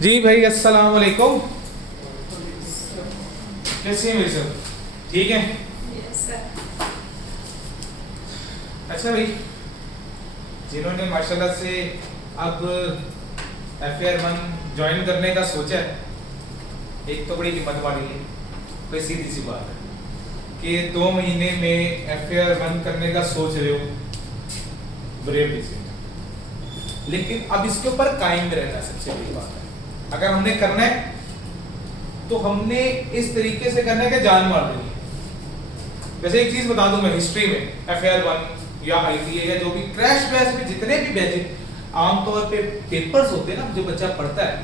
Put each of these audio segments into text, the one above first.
जी भाई अस्सलाम वालेकुम। कैसे हैं मेरे सब? ठीक है। अच्छा भाई, जिन्होंने माशाल्लाह से अब FAR1 ज्वाइन करने का सोचा है, एक तो बड़ी हिम्मत वाली है। भाई सीधी सी बात है कि 2 महीने में FAR1 करने का सोच रहे हो, ब्रेव डिसीजन। लेकिन अब इसके ऊपर कायम रहना सबसे बड़ी बात है। अगर हमने करना है तो हमने इस तरीके से करना है कि जान मार देनी है। वैसे एक चीज बता दूं मैं, हिस्ट्री में FAR1 या ITA या जो भी क्रैश बैच में जितने भी बैच आमतौर पे पेपर्स होते हैं ना, जो बच्चा पढ़ता है,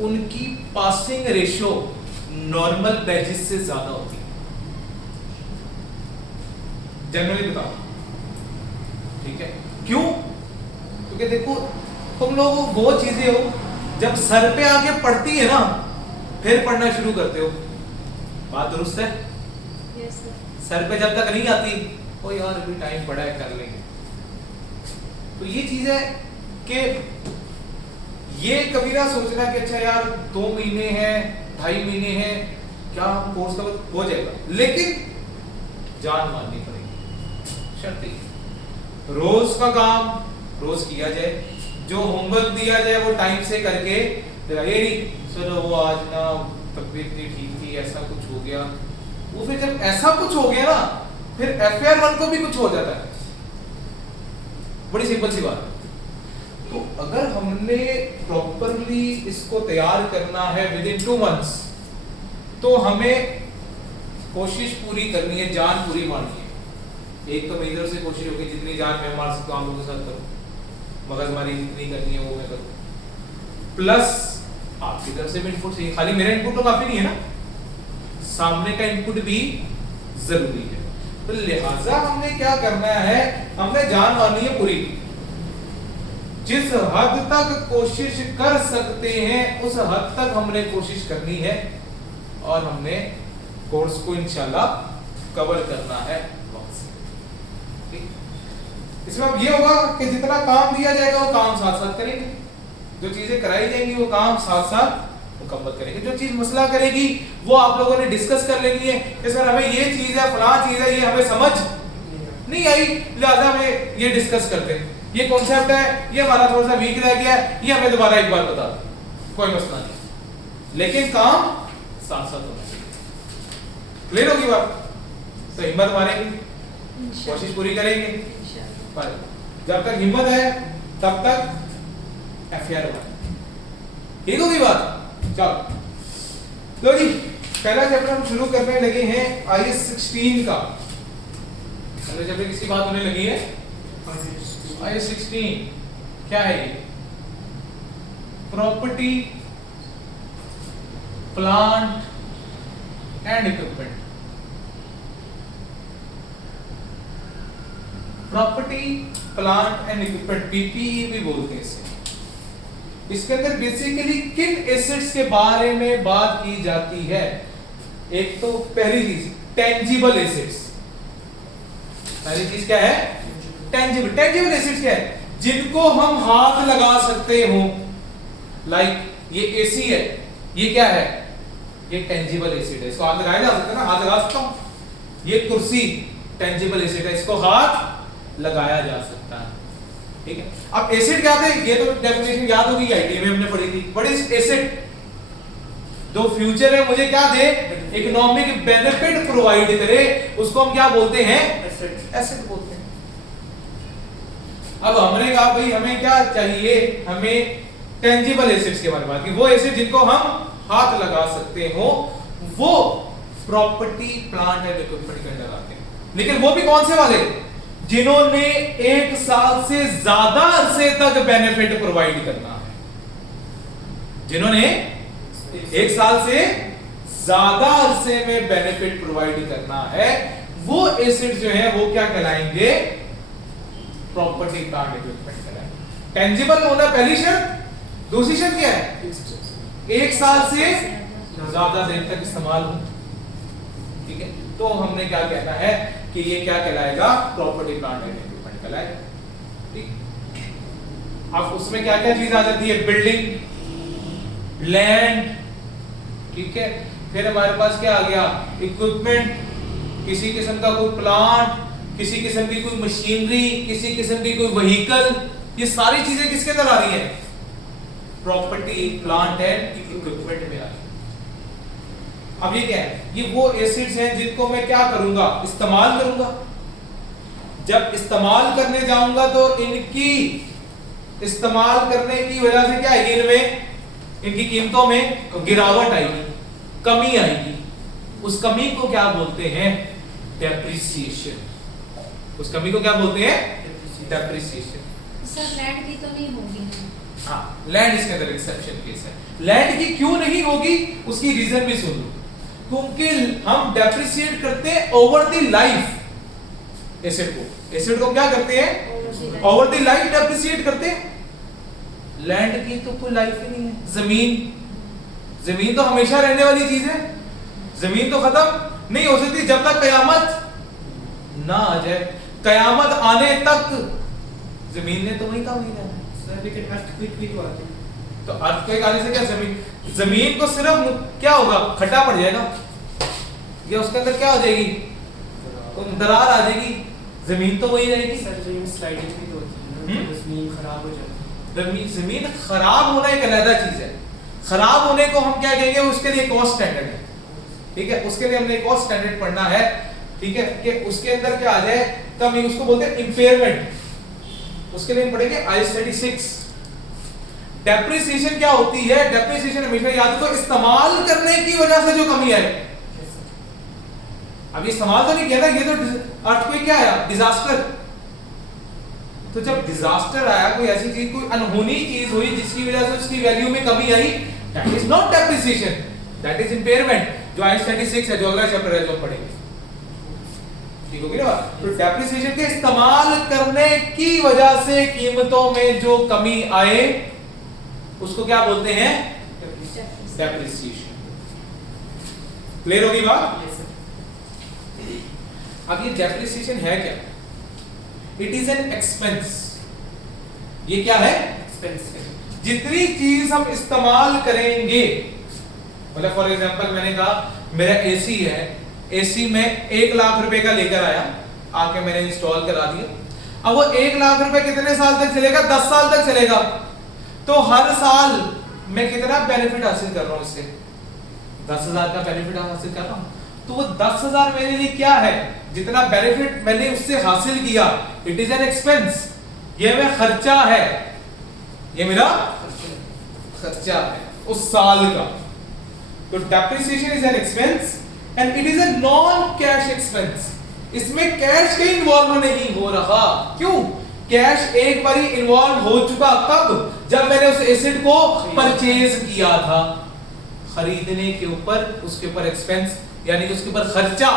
उनकी पासिंग रेशियो नॉर्मल बैचेस से ज्यादा होती है, जनरली बताओ। ठीक है, क्यों? क्योंकि देखो, तुम लोग वो चीजें हो जब सर पे आके पढ़ती है ना, फिर पढ़ना शुरू करते हो। बात दुरुस्त है? yes, सर पे जब तक नहीं आती, ओ यार अभी टाइम पड़ा है, कर लेंगे। तो ये चीज है कि ये कभी ना सोचना कि अच्छा यार 2 महीने हैं, 2.5 महीने हैं, क्या हम कोर्स कवर हो जाएगा। लेकिन जान मारनी पड़ेगी, शर्त। रोज का काम रोज किया जाए, जो होमवर्क दिया जाए वो टाइम से करके। ये नहीं चलो वो आज ना तबीयत नहीं ठीक थी, ऐसा कुछ हो गया, वो फिर जब ऐसा कुछ हो गया ना, फिर FAR1 को भी कुछ हो जाता है। बड़ी सिंपल सी बात है। तो अगर हमने प्रॉपरली इसको तैयार करना है विद इन 2 मंथ्स, तो हमें कोशिश पूरी करनी है, जान पूरी मारनी है। एक तो मेरी तरफ से कोशिश होगी जितनी जान मैं मार सकता हूँ आप लोगों के साथ करूँ, मगजमारी जितनी करनी है वो मैं करूँ, प्लस आपकी तरफ से भी इनपुट चाहिए। खाली मेरा इनपुट तो काफी नहीं है ना, सामने का इनपुट भी जरूरी है। तो लिहाजा हमने क्या करना है, हमने जान मारनी है पूरी। जिस हद तक कोशिश कर सकते हैं उस हद तक हमने कोशिश करनी है, और हमने कोर्स को इंशाल्लाह कवर करना है। इसमें अब ये होगा कि जितना काम दिया जाएगा वो काम साथ साथ करेंगे, जो चीजें कराई जाएंगी वो काम साथ साथ मुकम्मल करेंगे। जो चीज मसला करेगी वो आप लोगों ने डिस्कस कर लेनी है कि सर हमें ये चीज है, फलां चीज है, ये हमें समझ नहीं आई, लिहाजा हमें ये डिस्कस करते हैं। ये कॉन्सेप्ट है, ये हमारा थोड़ा सा वीक रह गया है, ये हमें दोबारा एक बार बता दो, कोई मसला नहीं, लेकिन काम साथ साथ होना चाहिए। क्लियर होगी बात? तो हिम्मत मारेंगे, कोशिश पूरी करेंगे, पर जब तक हिम्मत है तब तक FAR1। ठीक होगी बात? चलो लो जी, पहला चैप्टर हम शुरू करने लगे हैं IAS 16 का। पहले चैप्टर किसकी बात होने लगी है? IAS 16 क्या है ये? Property, plant and equipment. Property, plant and equipment, PPE भी बोलते हैं इसे। इसके अंदर बेसिकली किन एसेट्स के बारे में बात की जाती है? एक तो पहली चीज टेंजिबल एसेट्स। पहली चीज क्या है? टेंजिबल। टेंजिबल एसेट्स क्या है? जिनको हम हाथ लगा सकते हो। लाइक ये AC है, ये क्या है? ये टेंजिबल एसेट है, इसको हाथ लगाया जा सकता है ना, हाथ लगा सकता हूं। ये कुर्सी टेंजिबल एसेट है, इसको हाथ लगाया जा सकता है। ठीक है, अब एसिड क्या थे? ये तो डेफिनेशन याद होगी, ITA में हमने पढ़ी थी। What is acid? दो फ्यूचर है, मुझे क्या दे? इकोनॉमिक बेनिफिट प्रोवाइड करे, उसको हम क्या बोलते हैं? एसिड बोलते हैं। अब हमने कहा भाई हमें क्या चाहिए? हमें टेंजिबल एसिड्स के बारे में बात की। वो एसिड जिनको हम हाथ लगा सकते हो, वो प्रॉपर्टी, प्लांट एंड इक्विपमेंट के अंदर आते हैं। लेकिन वो भी कौन से वाले? जिन्होंने 1 साल से ज्यादा अरसे तक बेनिफिट प्रोवाइड करना है। जिन्होंने 1 साल से ज्यादा अरसे में बेनिफिट प्रोवाइड करना है, वो एसिड जो है वो क्या कहलाएंगे? प्रॉपर्टी, प्लांट, इक्विपमेंट कहलाएंगे। टेंजिबल होना पहली शर्त। दूसरी शर्त क्या है? 1 साल से ज्यादा दिन तक इस्तेमाल हो। ठीक है, तो हमने क्या कहना है कि ये क्या कहलाएगा? प्रॉपर्टी, प्लांट एंड इक्विपमेंट कहलाएगा। ठीक, अब उसमें क्या क्या चीज आ जाती है? बिल्डिंग, लैंड, ठीक है। फिर हमारे पास क्या आ गया, इक्विपमेंट, किसी किस्म का कोई प्लांट, किसी किस्म की कोई मशीनरी, किसी किस्म की कोई व्हीकल, ये सारी चीजें किसके अंदर आ रही है, प्रॉपर्टी, प्लांट एंड इक्विपमेंट में आ रही है। अब ये क्या है, ये वो एसिड्स हैं जिनको मैं क्या करूंगा, इस्तेमाल करूंगा। जब इस्तेमाल करने जाऊंगा तो इनकी इस्तेमाल करने की वजह से क्या है, इनमें इनकी कीमतों में गिरावट आएगी, कमी आएगी। उस कमी को क्या बोलते हैं, डेप्रिसिएशन। उस कमी को क्या बोलते हैं, डेप्रिसिएशन। सर लैंड की तो नहीं होगी? हाँ, लैंड इसके अंदर एक्सेप्शन केस है। लैंड की क्यों नहीं होगी, उसकी रीजन भी सुन लो। क्योंकि हम डेप्रिसिएट करते हैं ओवर द लाइफ एसिड को। एसिड को क्या करते हैं, ओवर द लाइफ डेप्रिसिएट करते हैं। लैंड की तो कोई लाइफ ही नहीं है। जमीन तो हमेशा रहने वाली चीज है। जमीन तो खत्म नहीं हो सकती जब तक कयामत ना आ जाए। कयामत आने तक जमीन ने तो वही काम नहीं करना। सर लेकिन अर्थक्वेक भी तो आते हैं। तो अर्थक्वेक आने से क्या, जमीन को सिर्फ क्या होगा, खड्डा पड़ जाएगा या उसके अंदर क्या हो जाएगी, तो दरार आ जाएगी। जमीन तो वही रहेगी। सर जमीन स्लाइडिंग भी तो होती है, जमीन खराब हो जाती है। जमीन खराब होना एक अलग चीज है। खराब होने को हम क्या कहेंगे, उसके लिए कॉस्ट स्टैंडर्ड है, ठीक है। उसके लिए हमने कॉस्ट स्टैंडर्ड पढ़ना है, ठीक है, कि उसके अंदर क्या आ जाए, तब उसको बोलते हैं इंपेयरमेंट। उसके लिए हम पढ़ेंगे IS 36। डेप्रिसिएशन क्या होती है, डेप्रिसिएशन हमेशा याद रखो, इस्तेमाल करने की वजह से जो कमी आई। अभी इस्तेमाल तो नहीं किया ना, ये तो अर्थक्वेक क्या आया, डिजास्टर। तो जब डिजास्टर आया, कोई ऐसी चीज, कोई अनहोनी चीज हुई जिसकी वजह से उसकी वैल्यू में कमी आई, that is not depreciation, that is impairment, जो IS 36 है, जो अगला चैप्टर है जो पढ़ेंगे, ठीक होगी ना बात। तो डेप्रिसिएशन के इस्तेमाल करने की वजह से कीमतों में जो कमी आए उसको क्या बोलते हैं, डेप्रिसिएशन। क्लियर होगी बात। अब ये डेप्रिसिएशन है क्या, इट इज एन एक्सपेंस। ये क्या है, एक्सपेंस। जितनी चीज हम इस्तेमाल करेंगे, मतलब फॉर एग्जांपल मैंने कहा मेरा एसी है, एसी में 1 लाख रुपए का लेकर आया, आके मैंने इंस्टॉल करा दिया। अब वो 1 लाख रुपए कितने साल तक चलेगा, 10 साल तक चलेगा। तो हर साल मैं कितना बेनिफिट हासिल कर रहा हूं इससे, 10,000 का बेनिफिट हासिल कर रहा हूं। तो वो 10,000 मेरे लिए क्या है, जितना बेनिफिट मैंने उससे हासिल किया, इट इज एन एक्सपेंस। ये मेरा खर्चा है, ये मेरा खर्चा है उस साल का। तो depreciation is an expense and it is a non cash expense. इसमें कैश का इन्वॉल्व नहीं हो रहा। क्यों, कैश एक बार इन्वॉल्व हो चुका, कब, जब मैंने उस एसिड को परचेज किया था। खरीदने के ऊपर उसके ऊपर एक्सपेंस यानी कि उसके ऊपर खर्चा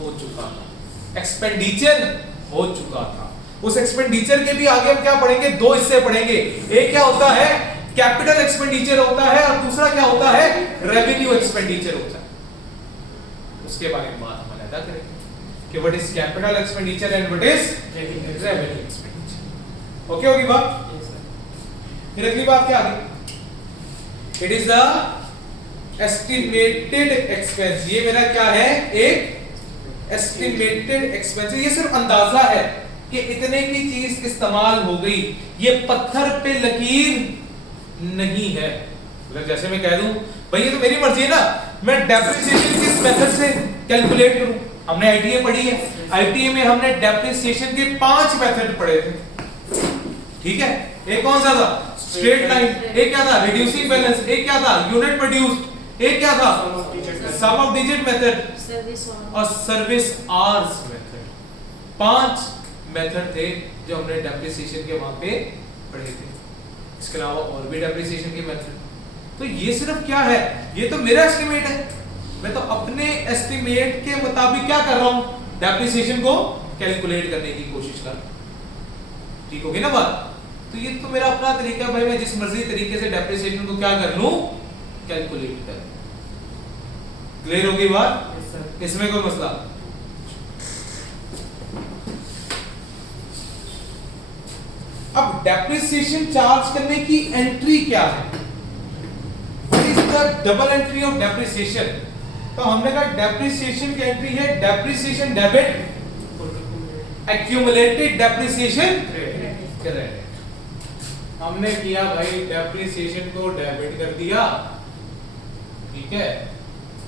हो चुका था, एक्सपेंडिचर हो चुका था। उस एक्सपेंडिचर के भी आगे हम क्या पढ़ेंगे, 2 हिस्से पढ़ेंगे। एक क्या होता है, कैपिटल एक्सपेंडिचर होता है, और दूसरा क्या होता है, रेवेन्यू एक्सपेंडिचर होता है। उसके बारे में बात हम अलग करेंगे कि what is capital expenditure and what is revenue expenditure. Okay होगी बात। फिर अगली बात क्या आ गई, it is the estimated expense. ये मेरा क्या है, एक एस्टिमेटेड एक्सपेंस। ये सिर्फ अंदाजा है कि इतने की चीज इस्तेमाल हो गई, ये पत्थर पे लकीर नहीं है। मतलब जैसे मैं कह दूं भाई ये तो मेरी मर्जी है ना, मैं डेप्रिसिएशन किस मेथड से कैलकुलेट करूं। हमने आईटीए पढ़ी है, आईटीए में हमने डेप्रिसिएशन के 5 मेथड पढ़े थे, ठीक है। एक कौन सा था, स्ट्रेट लाइन, एक क्या था, रिड्यूसिंग बैलेंस, एक क्या था, यूनिट प्रोड्यूस्ड, एक क्या था, सम ऑफ डिजिट मेथड, और सर्विस आवर्स मेथड। 5 मेथड थे जो हमने डेप्रिसिएशन के वहां पे पढ़े थे। इसके अलावा और भी डेप्रिसिएशन के मेथड। तो ये सिर्फ क्या है, ये तो मेरा एस्टिमेट है, मैं तो अपने एस्टिमेट के मुताबिक क्या कर रहा हूं, डेप्रिसिएशन को कैलकुलेट करने की कोशिश कर रहा हूं। ठीक होगी ना बात। तो ये तो मेरा अपना तरीका, भाई मैं जिस मर्जी तरीके से डेप्रिसिएशन को क्या कर लूं, कैलकुलेट कर। क्लियर होगी बात, इसमें कोई मसला। अब डेप्रिसिएशन चार्ज करने की एंट्री क्या है, डबल एंट्री ऑफ डेप्रिसिएशन, तो हमने कहा डेप्रिसिएशन की एंट्री है depreciation debit, accumulated depreciation credit. हमने किया भाई डेप्रिसिएशन को डेबिट कर दिया, ठीक है,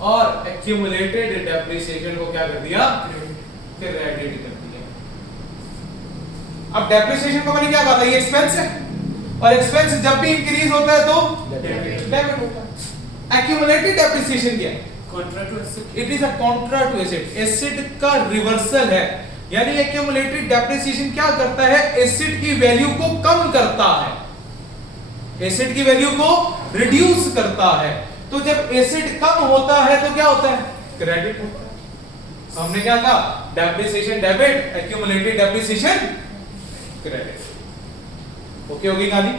और एक्यूमुलेटेड डेप्रिसिएशन को क्या कर दिया, क्रेडिट कर दिया। अब डेप्रिसिएशन को मैंने क्या कहा था, ये एक्सपेंस है, और एक्सपेंस जब भी इंक्रीज होता है तो डेबिट होता है। एक्यूमुलेटेड डेप्रिसिएशन क्या है, contra to asset, it is a contra to asset, asset का रिवर्सल है। यानी एक्यूमुलेटेड डेप्रिसिएशन क्या करता है, एसेट की वैल्यू को कम करता है, एसेट की वैल्यू को रिड्यूस करता है। तो जब एसेट कम होता है तो क्या होता है, क्रेडिट होता है। तो हमने क्या कहा, depreciation debit, accumulated depreciation credit. Okay होगी कहानी।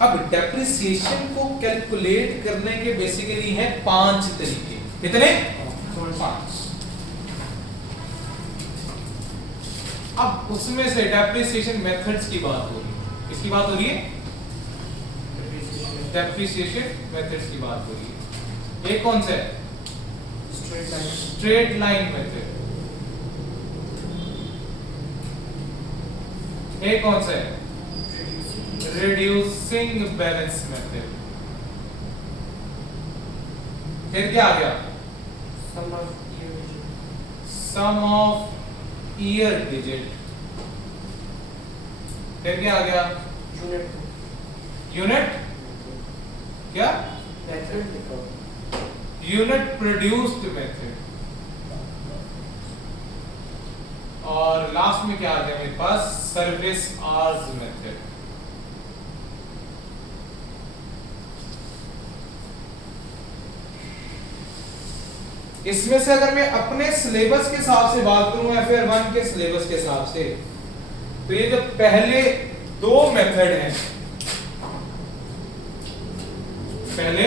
अब डेप्रिसिएशन को कैलकुलेट करने के बेसिकली हैं 5 तरीके। कितने? 5। अब उसमें से डेप्रिसिएशन मेथड्स की बात हो रही है, किसकी बात हो रही है, डेप्रिसिएशन मेथड्स की बात हो रही है। एक कौन सा है, स्ट्रेट लाइन मेथड, एक कौन सा है, रिड्यूसिंग बैलेंस मेथड, फिर क्या आ गया, सम ऑफ ईयर डिजिट, फिर क्या आ गया, यूनिट क्या, यूनिट प्रोड्यूस्ड मेथड, और लास्ट में क्या आ गया मेरे पास, सर्विस आवर्स मेथड। इसमें से अगर मैं अपने सिलेबस के हिसाब से बात करूं FR1 के सिलेबस के हिसाब से, तो ये जो पहले 2 मेथड हैं, पहले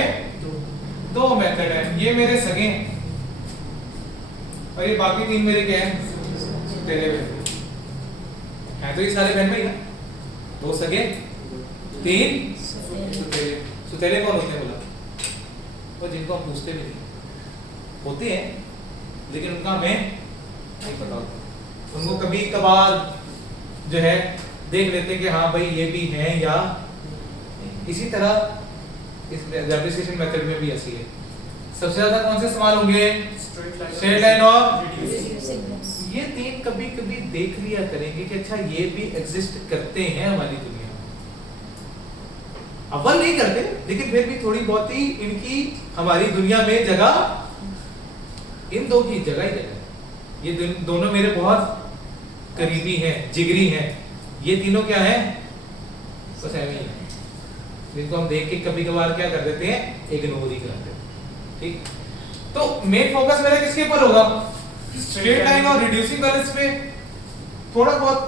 2 मेथड हैं, ये मेरे सगे हैं, और ये बाकी 3 मेरे क्या हैं, सुतेले हैं। तो ये सारे बहन भाई ना, 2 सगे 3 सुतेले। सुतेले कौन होते हैं बोला, वो जिनको हम पूछते भी नहीं होते हैं, लेकिन उनका हमें नहीं पता होता। उनको कभी कभार जो है देख लेते कि हाँ भाई ये भी हैं या इसी तरह इस डेप्रिसिएशन मेथड में भी ऐसी है। सबसे ज्यादा कौन से सवाल होंगे, स्ट्रेट लाइन और ये 3 कभी कभी देख लिया करेंगे कि अच्छा ये भी एग्जिस्ट करते हैं हमारी दुनिया में। अव्वल नहीं करते, लेकिन फिर भी थोड़ी बहुत ही इनकी हमारी दुनिया में जगह, इन 2 की जगह ही जगह। ये दोनों मेरे बहुत करीबी हैं, जिगरी हैं। ये तीनों क्या हैं, बस ऐसे ही हैं, जिनको हम देख के कभी कभार क्या कर देते हैं, इग्नोर ही कर देते हैं। ठीक, तो मेन फोकस मेरा किसके ऊपर होगा, स्ट्रेट लाइन और रिड्यूसिंग बैलेंस पे। थोड़ा बहुत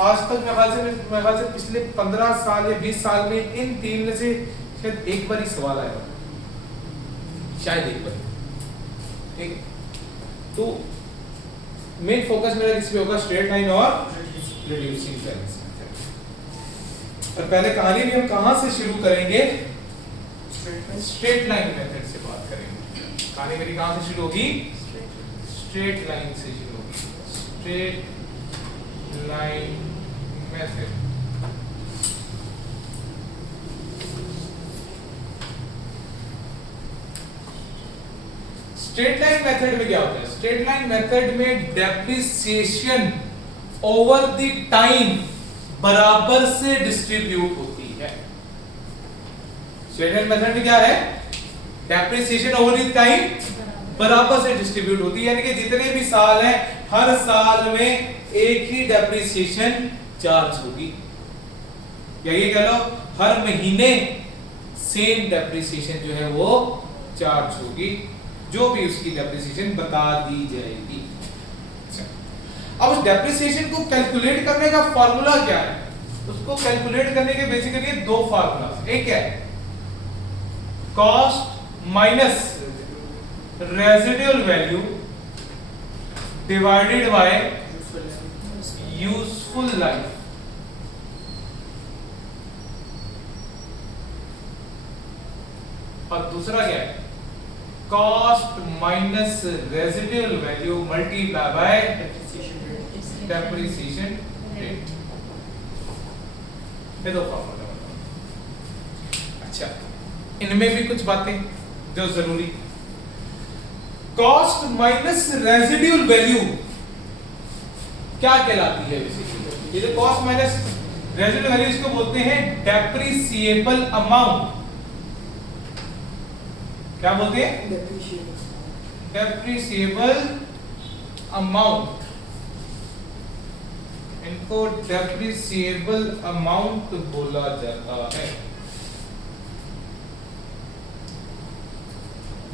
आज तक मेरे ख्याल से पिछले 15 साल या 20 साल में इन 3 में से शायद एक बार ही सवाल आया, शायद एक बार। ठीक, तो मेन फोकस मेरा किस पे होगा, स्ट्रेट लाइन और रिड्यूसिंग बैलेंस मेथड। और पहले कहानी भी हम कहां से शुरू करेंगे, स्ट्रेट लाइन मेथड से बात करेंगे। कहानी मेरी कहां से शुरू होगी, स्ट्रेट लाइन से शुरू होगी, straight line method. Straight line method में क्या होता है, स्ट्रेट लाइन मेथड में डेप्रिसिएशन ओवर द टाइम बराबर से डिस्ट्रीब्यूट होती है। स्ट्रेट लाइन मेथड में क्या है, डेप्रिसिएशन ओवर द टाइम बराबर से डिस्ट्रीब्यूट होती है, यानी कि जितने भी साल हैं हर साल में एक ही डेप्रिसिएशन चार्ज होगी, या ये कह लो हर महीने सेम डेप्रिसिएशन जो है वो चार्ज होगी, जो भी उसकी डेप्रिसिएशन बता दी जाएगी। अब उस डेप्रिसिएशन को कैलकुलेट करने का फार्मूला क्या है, उसको कैलकुलेट करने के बेसिकली 2 फार्मूला। एक है cost minus residual value divided by useful life. और दूसरा क्या है, cost minus residual value multiply by depreciation rate. ये दो फॉर्मूला बताओ। अच्छा, इनमें भी कुछ बातें जो जरूरी, कॉस्ट माइनस रेजिडुअल वैल्यू क्या कहलाती है बेसिकली? ये जो कॉस्ट माइनस रेजिडुअल वैल्यू इसको बोलते हैं डेप्रिसिएबल अमाउंट। क्या बोलते हैं? Depreciable amount. इनको डेप्रिसिएबल अमाउंट बोला जाता है।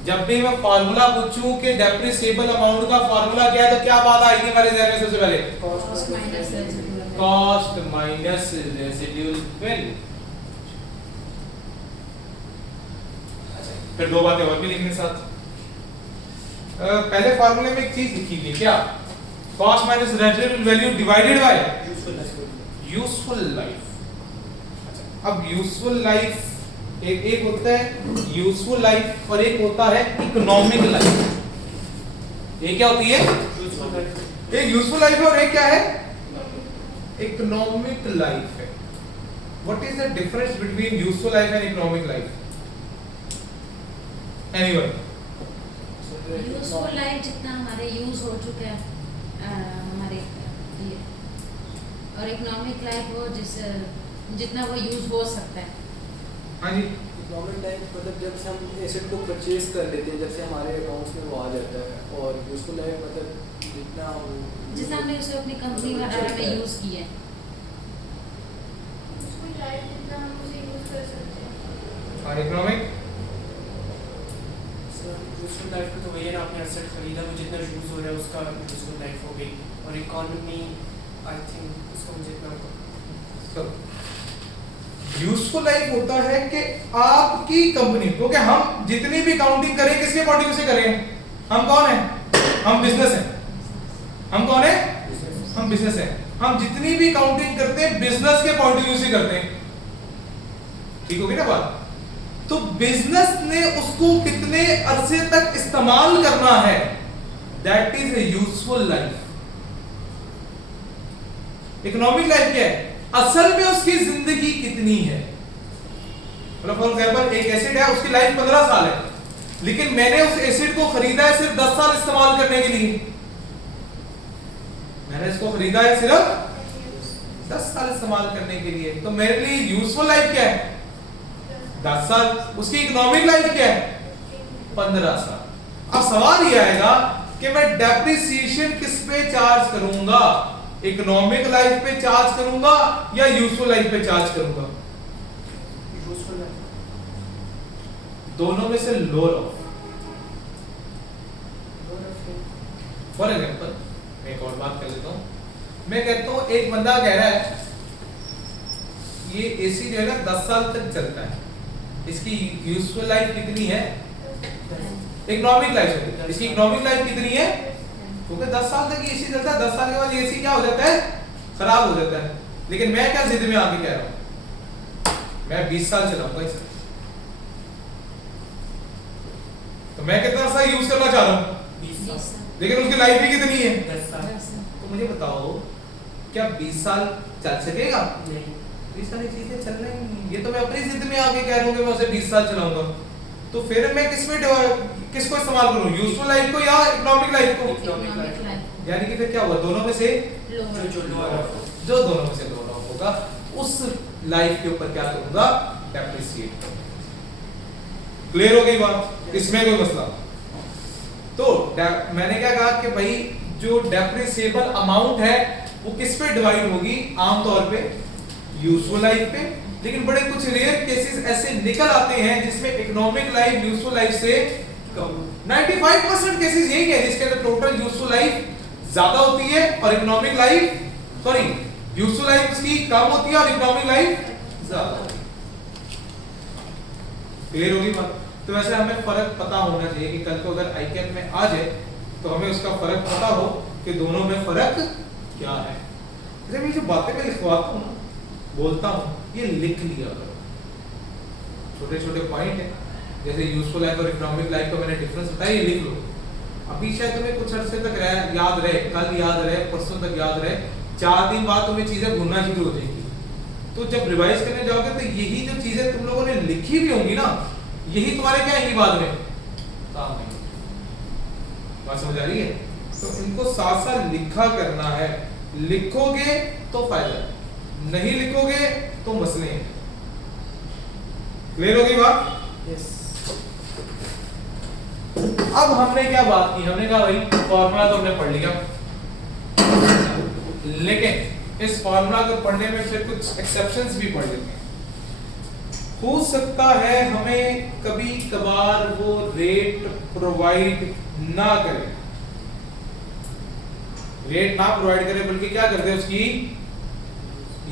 जब भी मैं फार्मूला पूछूं कि डेप्रिसिएबल अमाउंट का फार्मूला क्या है तो क्या बात आएगी हमारे ध्यान में सबसे पहले? Cost minus residual. Cost minus residual value. फिर दो बातें और भी लिखने साथ। पहले फार्मूले में एक चीज लिखी थी, क्या? Cost minus residual value divided by useful life. अच्छा, अब यूजफुल लाइफ एक होता है यूजफुल लाइफ और एक होता है इकोनॉमिक लाइफ। ये क्या होती है? एक यूजफुल लाइफ है और एक क्या है? इकोनॉमिक लाइफ है। What is the difference between useful life and economic life? Anyone? Useful life जितना हमारे यूज हो चुका है हमारे लिए, और इकोनॉमिक लाइफ वो जितना वो यूज हो सकता है। हाँ जी। इकोनॉमिक लाइफ मतलब जब से हम एसेट को परचेज कर लेते हैं, जब से हमारे अकाउंट्स में वो आ जाता है, और यूजफुल लाइफ मतलब जितना जितना हमने उसे अपनी कंपनी वगैरह में यूज किया है। यूजफुल लाइफ जितना हम उसे यूज कर सकते हैं। और इकोनॉमिक? यूजफुल लाइफ में तो वही है ना, आपने एसेट खरीदा वो जितना यूज हो रहा है उसका यूजफुल लाइफ हो गई, और इकोनॉमी आई थिंक उसको मुझे इतना यूजफुल लाइफ होता है कि आपकी कंपनी, क्योंकि हम जितनी भी काउंटिंग करें किसके पॉइंट ऑफ व्यू से करें? हम कौन है? हम बिजनेस हैं। हम कौन है? हम बिजनेस हैं। हम जितनी भी काउंटिंग करते हैं बिजनेस के पॉइंट ऑफ व्यू से करते हैं। ठीक होगी ना बात? तो बिजनेस ने उसको कितने अरसे तक इस्तेमाल करना है, that is a useful life. Economic life क्या है? असल में उसकी जिंदगी कितनी है। मतलब फॉर एग्जांपल एक एसिड है, उसकी लाइफ 15 साल है, लेकिन मैंने उस एसिड को खरीदा है सिर्फ 10 साल इस्तेमाल करने के लिए। मैंने इसको खरीदा है सिर्फ 10 साल इस्तेमाल करने के लिए, तो मेरे लिए यूजफुल लाइफ क्या है? 10 साल। उसकी इकोनॉमिक लाइफ क्या है? 15 साल। अब सवाल ये आएगा कि मैं डेप्रिसिएशन किस पे चार्ज करूंगा? इकोनॉमिक लाइफ पे चार्ज करूंगा या यूजफुल लाइफ पे चार्ज करूंगा? Useful life. दोनों में से लो लो। फॉर एग्जांपल मैं एक और बात कर लेता हूं। मैं कहता हूं एक बंदा कह रहा है ये एसी जो है ना 10 साल तक चलता है, इसकी यूजफुल लाइफ कितनी है? Economic life. इसकी इकोनॉमिक लाइफ कितनी है? क्योंकि 10 साल तक एसी चलता है, 10 साल के बाद एसी क्या हो जाता है? खराब हो जाता है। लेकिन मैं क्या जिद में आके कह रहा हूं, मैं 20 साल चलाऊंगा इसे। तो मैं कितना सा यूज करना चाह रहा हूं? 20 साल। लेकिन उसकी लाइफ भी कितनी है? 10 साल। तो मुझे बताओ क्या 20 साल चल सकेगा? नहीं। ये सारी चीजें चल रही हैं। ये तो मैं अपनी जिद में आके कह रहा हूं कि मैं उसे 20 साल चलाऊंगा। तो फिर मैं किसको इस्तेमाल करूं? यूजफुल लाइफ को या इकोनॉमिक लाइफ को? Economic life. यानी कि फिर क्या हुआ? दोनों में से जो लोअर जो दोनों में से लो होगा उस लाइफ के ऊपर क्या करूंगा? डेप्रिसिएट करूंगा। क्लियर हो गई बात? इसमें कोई मसला? तो मैंने क्या कहा कि भाई जो डेप्रिसिएबल अमाउंट है वो किस पे डिवाइड होगी? आमतौर पे यूजफुल लाइफ पे, लेकिन बड़े कुछ रेयर केसेस ऐसे निकल आते हैं जिसमें इकोनॉमिक लाइफ यूजफुल लाइफ से कम। 95% केसेस यही है जिसके अंदर टोटल यूजफुल लाइफ ज्यादा होती है और इकोनॉमिक लाइफ यूजफुल लाइफ उसकी कम होती है और इकोनॉमिक लाइफ ज्यादा होती है। क्लियर होगी बात? तो वैसे हमें फर्क पता होना चाहिए कि कल को अगर आईकैप में आ जाए तो हमें उसका फर्क पता हो कि दोनों में फर्क क्या है। जब ये जो बातें मैं लिखवाता हूँ बोलता हूँ, ये लिख लिया करो। छोटे छोटे पॉइंट है, जैसे यूजफुल लाइफ और इकोनॉमिक लाइफ का मैंने डिफरेंस बताया, ये लिख लो। अभी शायद तुम्हें कुछ अर्से तक याद रहे, कल याद रहे, परसों तक याद रहे, 4 दिन बाद तुम्हें चीजें भूलना शुरू हो जाएंगी। तो जब रिवाइज करने जाओगे तो यही जो चीजें तुम लोगों ने लिखी भी होंगी ना, यही तुम्हारे क्या आएंगी बाद में काम नहीं। बात समझ आ रही है? तो इनको साथ साथ लिखा करना है। लिखोगे तो फायदा, नहीं लिखोगे तो मसले हैं। क्लियर होगी बात? यस। अब हमने क्या बात की, हमने कहा भाई फॉर्मूला तो हमने पढ़ लिया, लेकिन इस फॉर्मूला को पढ़ने में फिर कुछ एक्सेप्शंस भी पढ़ लेते हैं। हो सकता है हमें कभी कभार वो रेट प्रोवाइड ना करे, रेट ना प्रोवाइड करे, बल्कि क्या करते हैं उसकी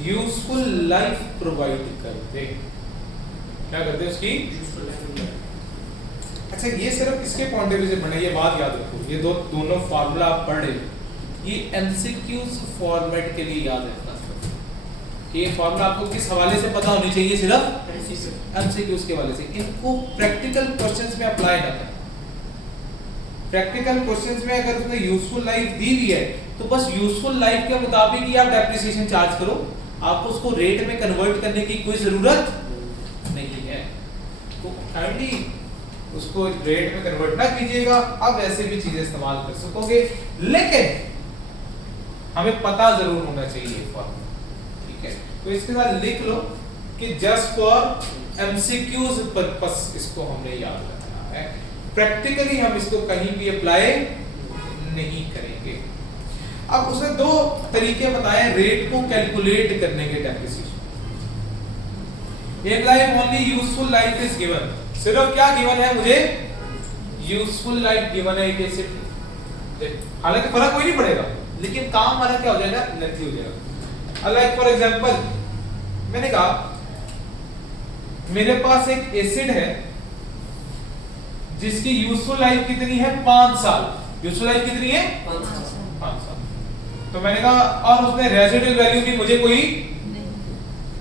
यूजफुल लाइफ प्रोवाइड करते। क्या करते हैं उसकी? अच्छा, ये सिर्फ किसके पॉइंट ऑफ व्यू से पढ़ना है, ये बात याद रखो। ये दोनों फार्मूला आप पढ़ रहे हो, ये एमसीक्यूज फॉर्मेट के लिए याद रखना कि ये फार्मूला आपको किस हवाले से पता होनी चाहिए, सिर्फ एमसीक्यूज के हवाले से। इनको प्रैक्टिकल क्वेश्चंस में अप्लाई ना करें। प्रैक्टिकल क्वेश्चंस में अगर उसने यूजफुल लाइफ दी हुई है तो बस यूजफुल लाइफ के मुताबिक ही आप डेप्रिसिएशन चार्ज करो, आपको उसको रेट में कन्वर्ट करने की कोई जरूरत नहीं है। तो काइंडली उसको रेट में कन्वर्ट ना कीजिएगा, आप ऐसे भी चीजें इस्तेमाल कर सकोगे, लेकिन हमें पता जरूर होना चाहिए फॉर्मूला। ठीक है, तो इसके साथ लिख लो कि जस्ट फॉर एमसीक्यूज पर्पस इसको हमने याद रखना है, प्रैक्टिकली हम इसको कहीं भी अप्लाई नहीं करेंगे। अब उसने 2 तरीके बताए रेट को कैलकुलेट करने के डेप्रिसिएशन। एक life only useful life is given, सिर्फ क्या गिवन है मुझे? यूजफुल लाइफ गिवन है, हालांकि फर्क कोई नहीं पड़ेगा, लेकिन काम हमारा क्या हो जाएगा? लेंथी हो जाएगा। लाइक फॉर एग्जांपल, मैंने कहा मेरे पास एक एसिड है जिसकी यूजफुल लाइफ कितनी है? 5 साल। यूजफुल लाइफ कितनी है? 5 साल। तो मैंने कहा और उसने रेसिडुअल वैल्यू भी मुझे कोई,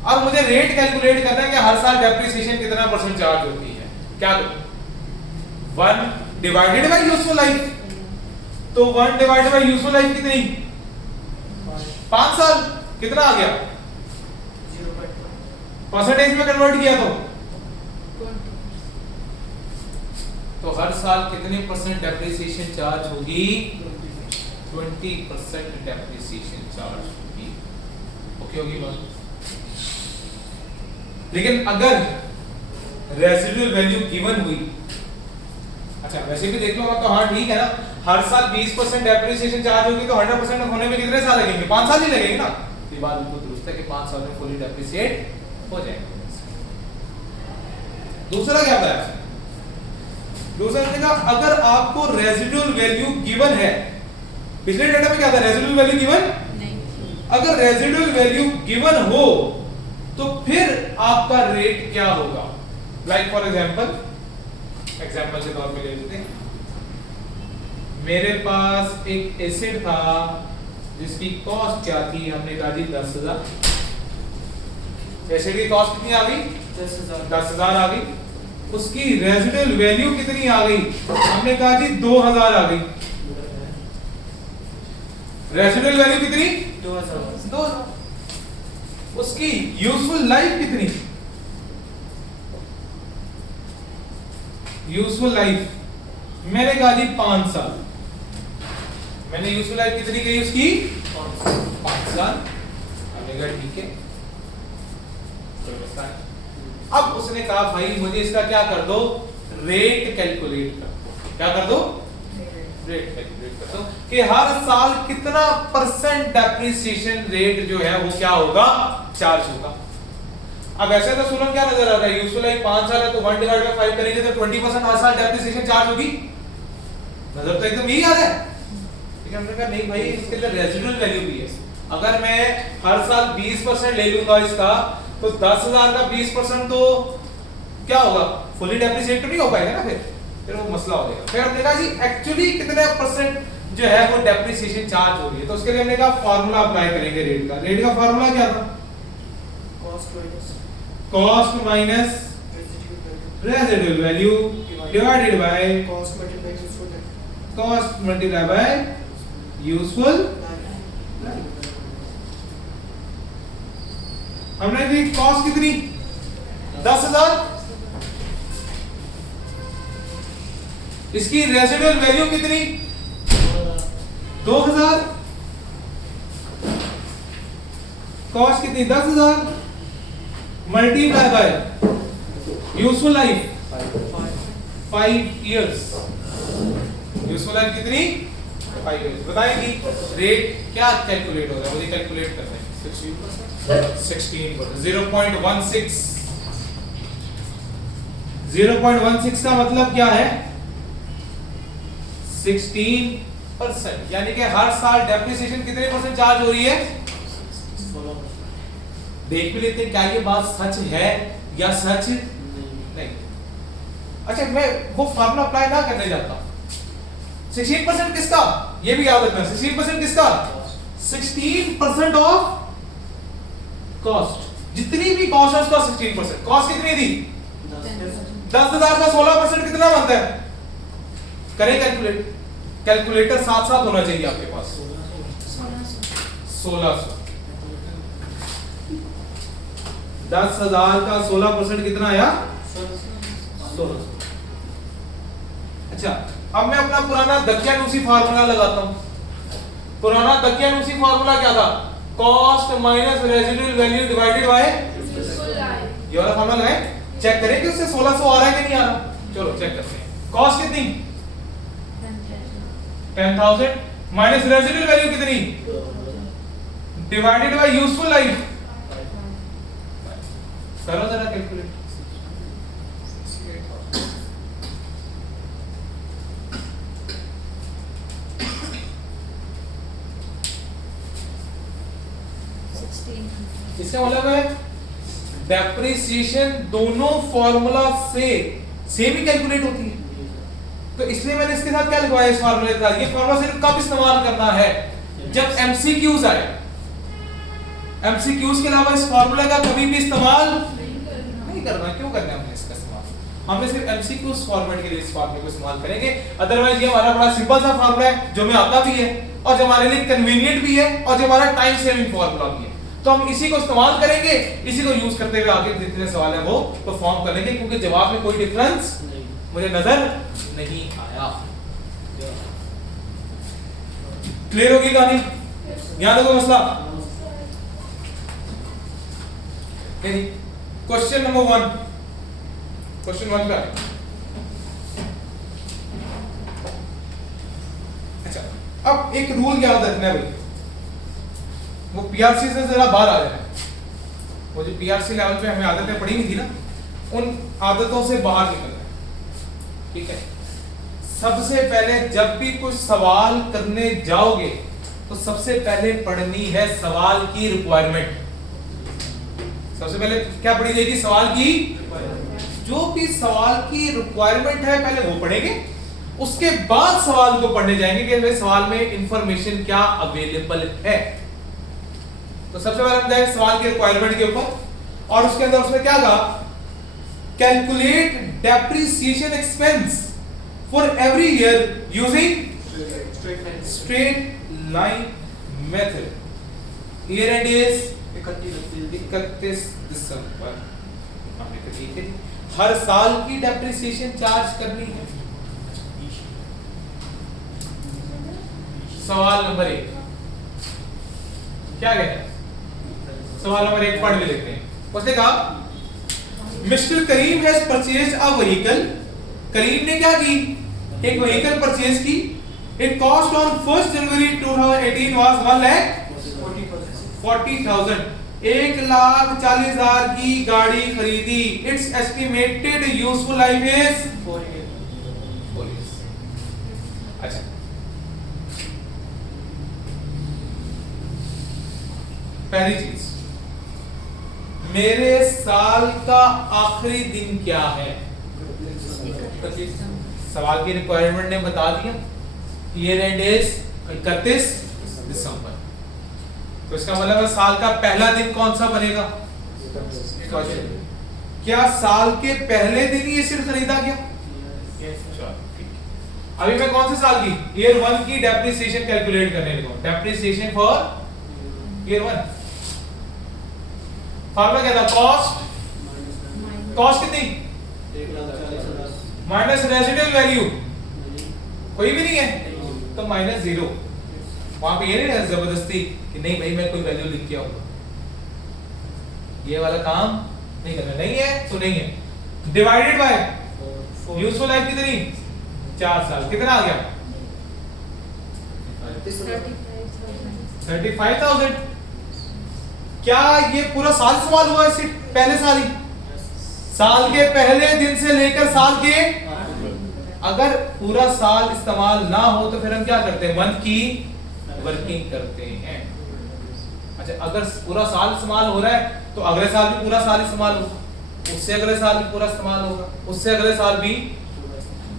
और मुझे रेट कैलकुलेट करना है कि हर साल डेप्रिसिएशन कितना % चार्ज होती है। क्या करूं? 1 डिवाइडेड बाय यूजफुल लाइफ। तो 1 डिवाइडेड बाय यूजफुल लाइफ कितनी? 5 साल। कितना आ गया? 0.1 परसेंटेज में कन्वर्ट किया तो हर साल कितने % डेप्रिसिएशन चार्ज होगी? 20% डेप्रिसिएशन चार्ज होगी। ओके होगी बात? लेकिन अगर रेसिडुअल वैल्यू गिवन हुई, अच्छा वैसे भी देख लो तो हाँ ठीक है ना, हर साल 20% डेप्रिसिएशन चार्ज होगी तो 100% होने में कितने साल लगेंगे? 5 साल ही लगेंगे ना। ये बात बिल्कुल दुरुस्त है कि 5 साल में फुली डेप्रिसिएट हो जाएगा। दूसरा क्या बताया? दूसरा ने कहा अगर आपको रेसिडुअल वैल्यू गिवन है, पिछले डेटा में क्या था? रेसिडुअल वैल्यू गिवन नहीं। अगर रेसिडुअल वैल्यू गिवन हो तो फिर आपका रेट क्या होगा? लाइक फॉर एग्जांपल के तौर पे ले लेते हैं, मेरे पास एक एसिड था जिसकी कॉस्ट क्या थी? हमने कहा जी 10,000। एसिड की कॉस्ट कितनी आ गई? 10,000 आ गई। उसकी रेसिडुअल वैल्यू कितनी आ गई? हमने कहा जी 2,000 आ गई। रेसिडुअल वैल्यू कितनी? 2,000। उसकी यूजफुल लाइफ कितनी? यूजफुल लाइफ मैंने कहा जी 5 साल। मैंने यूजफुल लाइफ कितनी कही उसकी? 5 साल। हमने कहा ठीक है। अब उसने कहा भाई मुझे इसका क्या कर दो? रेट कैलकुलेट कर दो। क्या कर दो? रेट कैलकुलेट कर दो कि हर साल कितना % डेप्रिसिएशन रेट जो है वो क्या होगा? चार्ज होगा। अब ऐसे तो सुनो क्या नजर आ रहा है? यूजफुल लाइफ 5 साल है तो 1 डिवाइड बाय 5 करेंगे तो 20% हर साल डेप्रिसिएशन चार्ज होगी। नजर तो एकदम यही आ रहा है। ठीक है, हमने कहा नहीं भाई इसके अंदर रेसिडुअल वैल्यू भी है। अगर मैं हर साल 20% ले लूंगा इसका तो 10,000 का 20% तो क्या होगा? फुली डेप्रिसिएट तो नहीं हो पाएगा ना, फिर वो मसला हो जाएगा। फिर हमने कहा जी एक्चुअली कितने % जो है वो डेप्रिसिएशन चार्ज हो रही है, तो उसके लिए हमने कहा फार्मूला अप्लाई करेंगे रेट का। रेट का फार्मूला क्या था? Cost minus residual value divided by cost multiply useful life cost multiply by useful. हमने दी कॉस्ट कितनी 10,000, इसकी रेजिडुअल वैल्यू कितनी 2,000, कॉस्ट कितनी 10,000 multiply by useful life 5 years. Useful life कितनी 5 इयर्स। बताएंगी रेट क्या कैलकुलेट हो रहा है, मुझे कैलकुलेट करना है। 16%, 0.16 0.16 का मतलब क्या है 16%, यानी कि हर साल डेप्रिसिएशन कितने परसेंट चार्ज हो रही है। देख भी लेते हैं क्या ये बात सच है या सच नहीं। अच्छा मैं वो फार्मूला अप्लाई ना करने जाता। 16% किसका, ये भी याद रखना 16% किसका 16% ऑफ कॉस्ट, जितनी भी कॉस्ट है उसका 16%। कॉस्ट कितनी थी 10,000 का 16% कितना बनता है, करें कैलकुलेट। कैलकुलेटर साथ साथ होना चाहिए आपके पास। 1600 10,000 का 16% कितना आया 1600। अच्छा अब मैं अपना पुराना दकियानूसी फार्मूला लगाता हूं। पुराना दकियानूसी फार्मूला क्या था, cost minus residual value divided by useful life. ये वाला फार्मूला है। चेक करें कि उससे 1600 आ रहा है कि नहीं आ रहा। चलो चेक करते हैं। कॉस्ट कितनी 10,000 माइनस रेजिडुअल वैल्यू कितनी डिवाइडेड बाय यूजफुल लाइफ। करो जरा कैलकुलेट। इसका मतलब है डेप्रिसिएशन दोनों फॉर्मूला से सेम ही कैलकुलेट होती है। तो इसलिए मैंने इसके साथ क्या लिखवाया इस फार्मूले के साथ, ये फार्मूला सिर्फ कब इस्तेमाल करना है जब एमसीक्यूज आए। एमसीक्यूज के अलावा इस फार्मूला का कभी भी इस्तेमाल नहीं करना। क्यों करना है हमने इसका इस्तेमाल, हमने सिर्फ एमसीक्यूज फॉर्मेट के लिए इस फार्मूले को इस्तेमाल करेंगे। अदरवाइज ये हमारा बड़ा सिंपल सा फार्मूला है जो हमें आता भी है और जो हमारे लिए कन्वीनियंट भी है और जो हमारा टाइम सेविंग फार्मूला भी है। तो हम इसी को इस्तेमाल करेंगे, इसी को यूज करते हुए आगे जितने सवाल है वो परफॉर्म कर लेंगे, क्योंकि जवाब में कोई डिफरेंस मुझे नजर नहीं आया। क्लियर होगी कहानी, याद होगा मसला। क्वेश्चन नंबर 1, क्वेश्चन 1 का। अच्छा अब एक रूल याद रखना है भाई, वो पीआरसी से जरा बाहर आ जाए। वो जो पीआरसी लेवल पे हमें आदतें पड़ी हुई थी ना, उन आदतों से बाहर निकलना है। ठीक है, सबसे पहले जब भी कुछ सवाल करने जाओगे तो सबसे पहले पढ़नी है सवाल की रिक्वायरमेंट। सबसे पहले क्या पढ़ी जाएगी, सवाल की। जो भी सवाल की रिक्वायरमेंट है पहले वो पढ़ेंगे, उसके बाद सवाल को पढ़ने जाएंगे कि भाई सवाल में इंफॉर्मेशन क्या अवेलेबल है। तो सबसे पहले हम जाएंगे सवाल की रिक्वायरमेंट के ऊपर, और उसके अंदर उसमें क्या कहा, calculate depreciation expense for every year using straight line method. Year and is 31 दिसंबर। ठीक है, हर साल की डेप्रिसिएशन चार्ज करनी है। सवाल नंबर 1 क्या कहता है, सवाल नंबर 1 पढ़ भी लेते हैं। उसने कहा Mr Karim has purchased a vehicle. Karim ने क्या की, एक व्हीकल परचेज की। It cost on 1 January 2018 was 1,40,000। 1,40,000 की गाड़ी खरीदी। Its estimated useful life is 4 years। अच्छा पहली चीज, मेरे साल का आखिरी दिन क्या है। सवाल की रिक्वायरमेंट ने बता दिया, ईयर एंड इज 31 दिसंबर। तो इसका मतलब है साल का पहला दिन कौन सा बनेगा, क्या साल के पहले दिन ही एसिड खरीदा गया? Yes, sir. चलो, ठीक है। अभी मैं कौन से साल की ईयर 1 की डेप्रिसिएशन कैलकुलेट करने लगा हूं। डेप्रिसिएशन फॉर ईयर 1 फार्मूला क्या था? कॉस्ट कितनी माइनस रेसिडुअल वैल्यू कोई भी नहीं है तो माइनस 0। वहां पे ये नहीं है जबरदस्ती कि नहीं भाई मैं कोई वैल्यू लिख के आऊंगा, ये वाला काम नहीं करना। नहीं है तो नहीं है। डिवाइडेड बाय यूजफुल लाइफ कितनी? 4 साल। कितना आ गया? 35,000। क्या ये पूरा साल इस्तेमाल हुआ है? पहले साल ही, साल के पहले दिन से लेकर साल के, अगर पूरा साल इस्तेमाल ना हो तो फिर हम क्या करते हैं? मंथ की वर्किंग करते हैं। अच्छा, अगर पूरा साल इस्तेमाल हो रहा है तो अगले साल भी पूरा साल इस्तेमाल होगा, उससे अगले साल भी पूरा इस्तेमाल होगा, उससे अगले साल भी।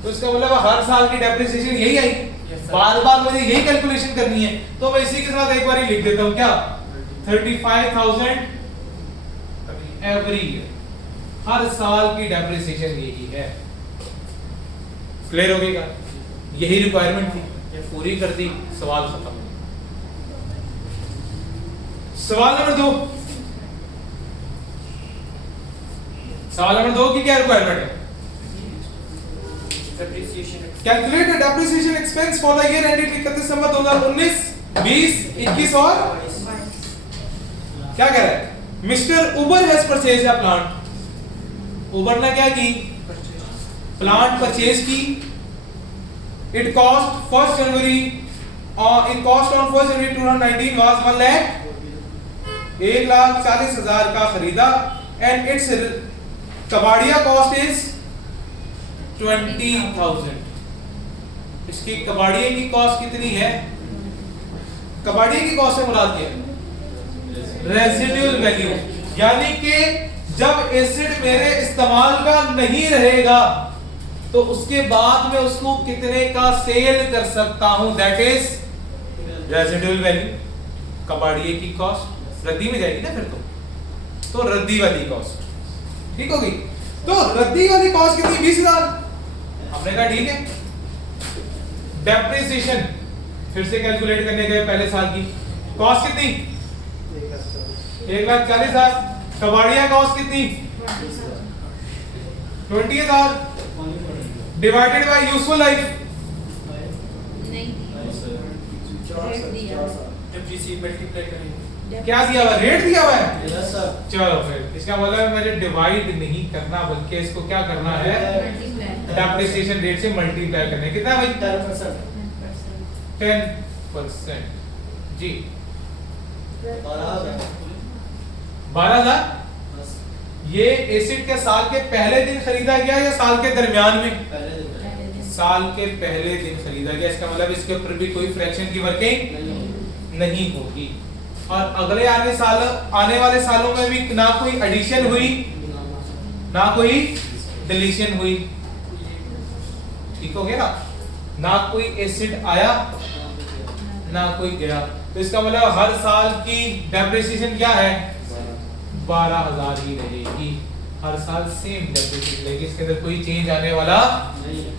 तो इसका मतलब हर साल की डेप्रिसिएशन यही आई। बार बार मुझे यही कैलकुलेशन करनी है तो मैं इसी के साथ एक बार ही लिख देता हूं। क्या? 35,000 एवरी ईयर, हर साल की डेप्रिसिएशन यही है। क्लियर हो गई? यही रिक्वायरमेंट थी, पूरी कर दी, सवाल खत्म। सवाल नंबर 2, सवाल नंबर 2 की क्या रिक्वायरमेंट है? Depreciation. Calculate the depreciation expense for the year ended 31 December 2019, 20, 21 और क्या कह रहा है? Mr Uber has purchase a plant. Uber ने क्या की? प्लांट परचेज की। It cost 1 January in cost on 1 January 2019 was 1 lakh, 1,40,000 का खरीदा। एंड इट्स कबाड़िया कॉस्ट इज 20,000। इसकी कबाड़िया की कॉस्ट कितनी है? कबाड़िया की कॉस्ट से मुराद क्या है? रेसिडुअल वैल्यू, यानी कि जब एसिड मेरे इस्तेमाल का नहीं रहेगा तो उसके बाद में उसको कितने का सेल कर सकता हूं, दैट इज रेसिडुअल वैल्यू। कबाड़िए की कॉस्ट रद्दी में जाएगी ना फिर तो रद्दी वाली कॉस्ट ठीक होगी। तो रद्दी वाली कॉस्ट कितनी? 20,000। हमने कहा ठीक है। डेप्रिसिएशन फिर से कैलकुलेट करने गए, पहले साल की कॉस्ट कितनी? 1,40,000। कबाड़िया कॉस्ट कितनी? 20,000 divided by useful life. Depreciate multiply करेंगे। क्या दिया हुआ? रेट दिया हुआ है। Yes sir. चलो फिर इसका मतलब मुझे डिवाइड नहीं करना बल्कि इसको क्या करना है? डेप्रिसिएशन रेट से मल्टीप्लाई करना है। कितना भाई? 10%। 10% जी। 12,000। 12,000। ये एसिड के साल के पहले दिन खरीदा गया या साल के दरमियान में? पहले दिन। साल के पहले दिन खरीदा गया। इसका मतलब इसके ऊपर भी कोई फ्रैक्शन की वर्किंग नहीं होगी। और अगले आने वाले सालों में भी ना कोई एडिशन हुई ना कोई डिलीशन हुई। ठीक हो गया ना? ना कोई एसिड आया ना कोई गया। तो इसका मतलब हर साल की डेप्रिसिएशन क्या है? 12,000 ही रहेगी। हर साल सेम डेप्रिसिएशन रहेगी, इसके अंदर कोई चेंज आने वाला नहीं है।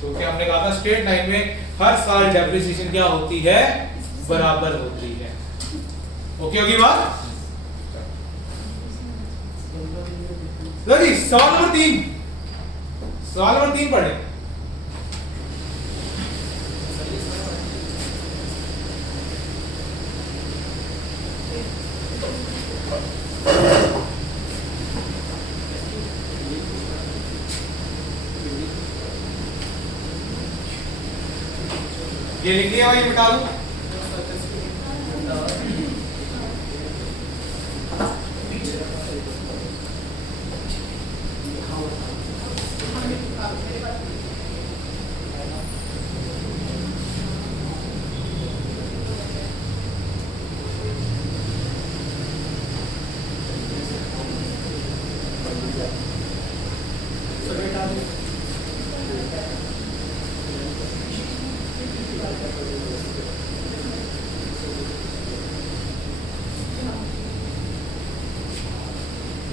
तो क्या हमने कहा था स्ट्रेट लाइन में हर साल डेप्रिसिएशन क्या होती है? बराबर होती है। ओके होगी बात? लो जी, सवाल नंबर 3। सवाल नंबर 3 पढ़े। ये लिख लिया भाई, मिटा दो।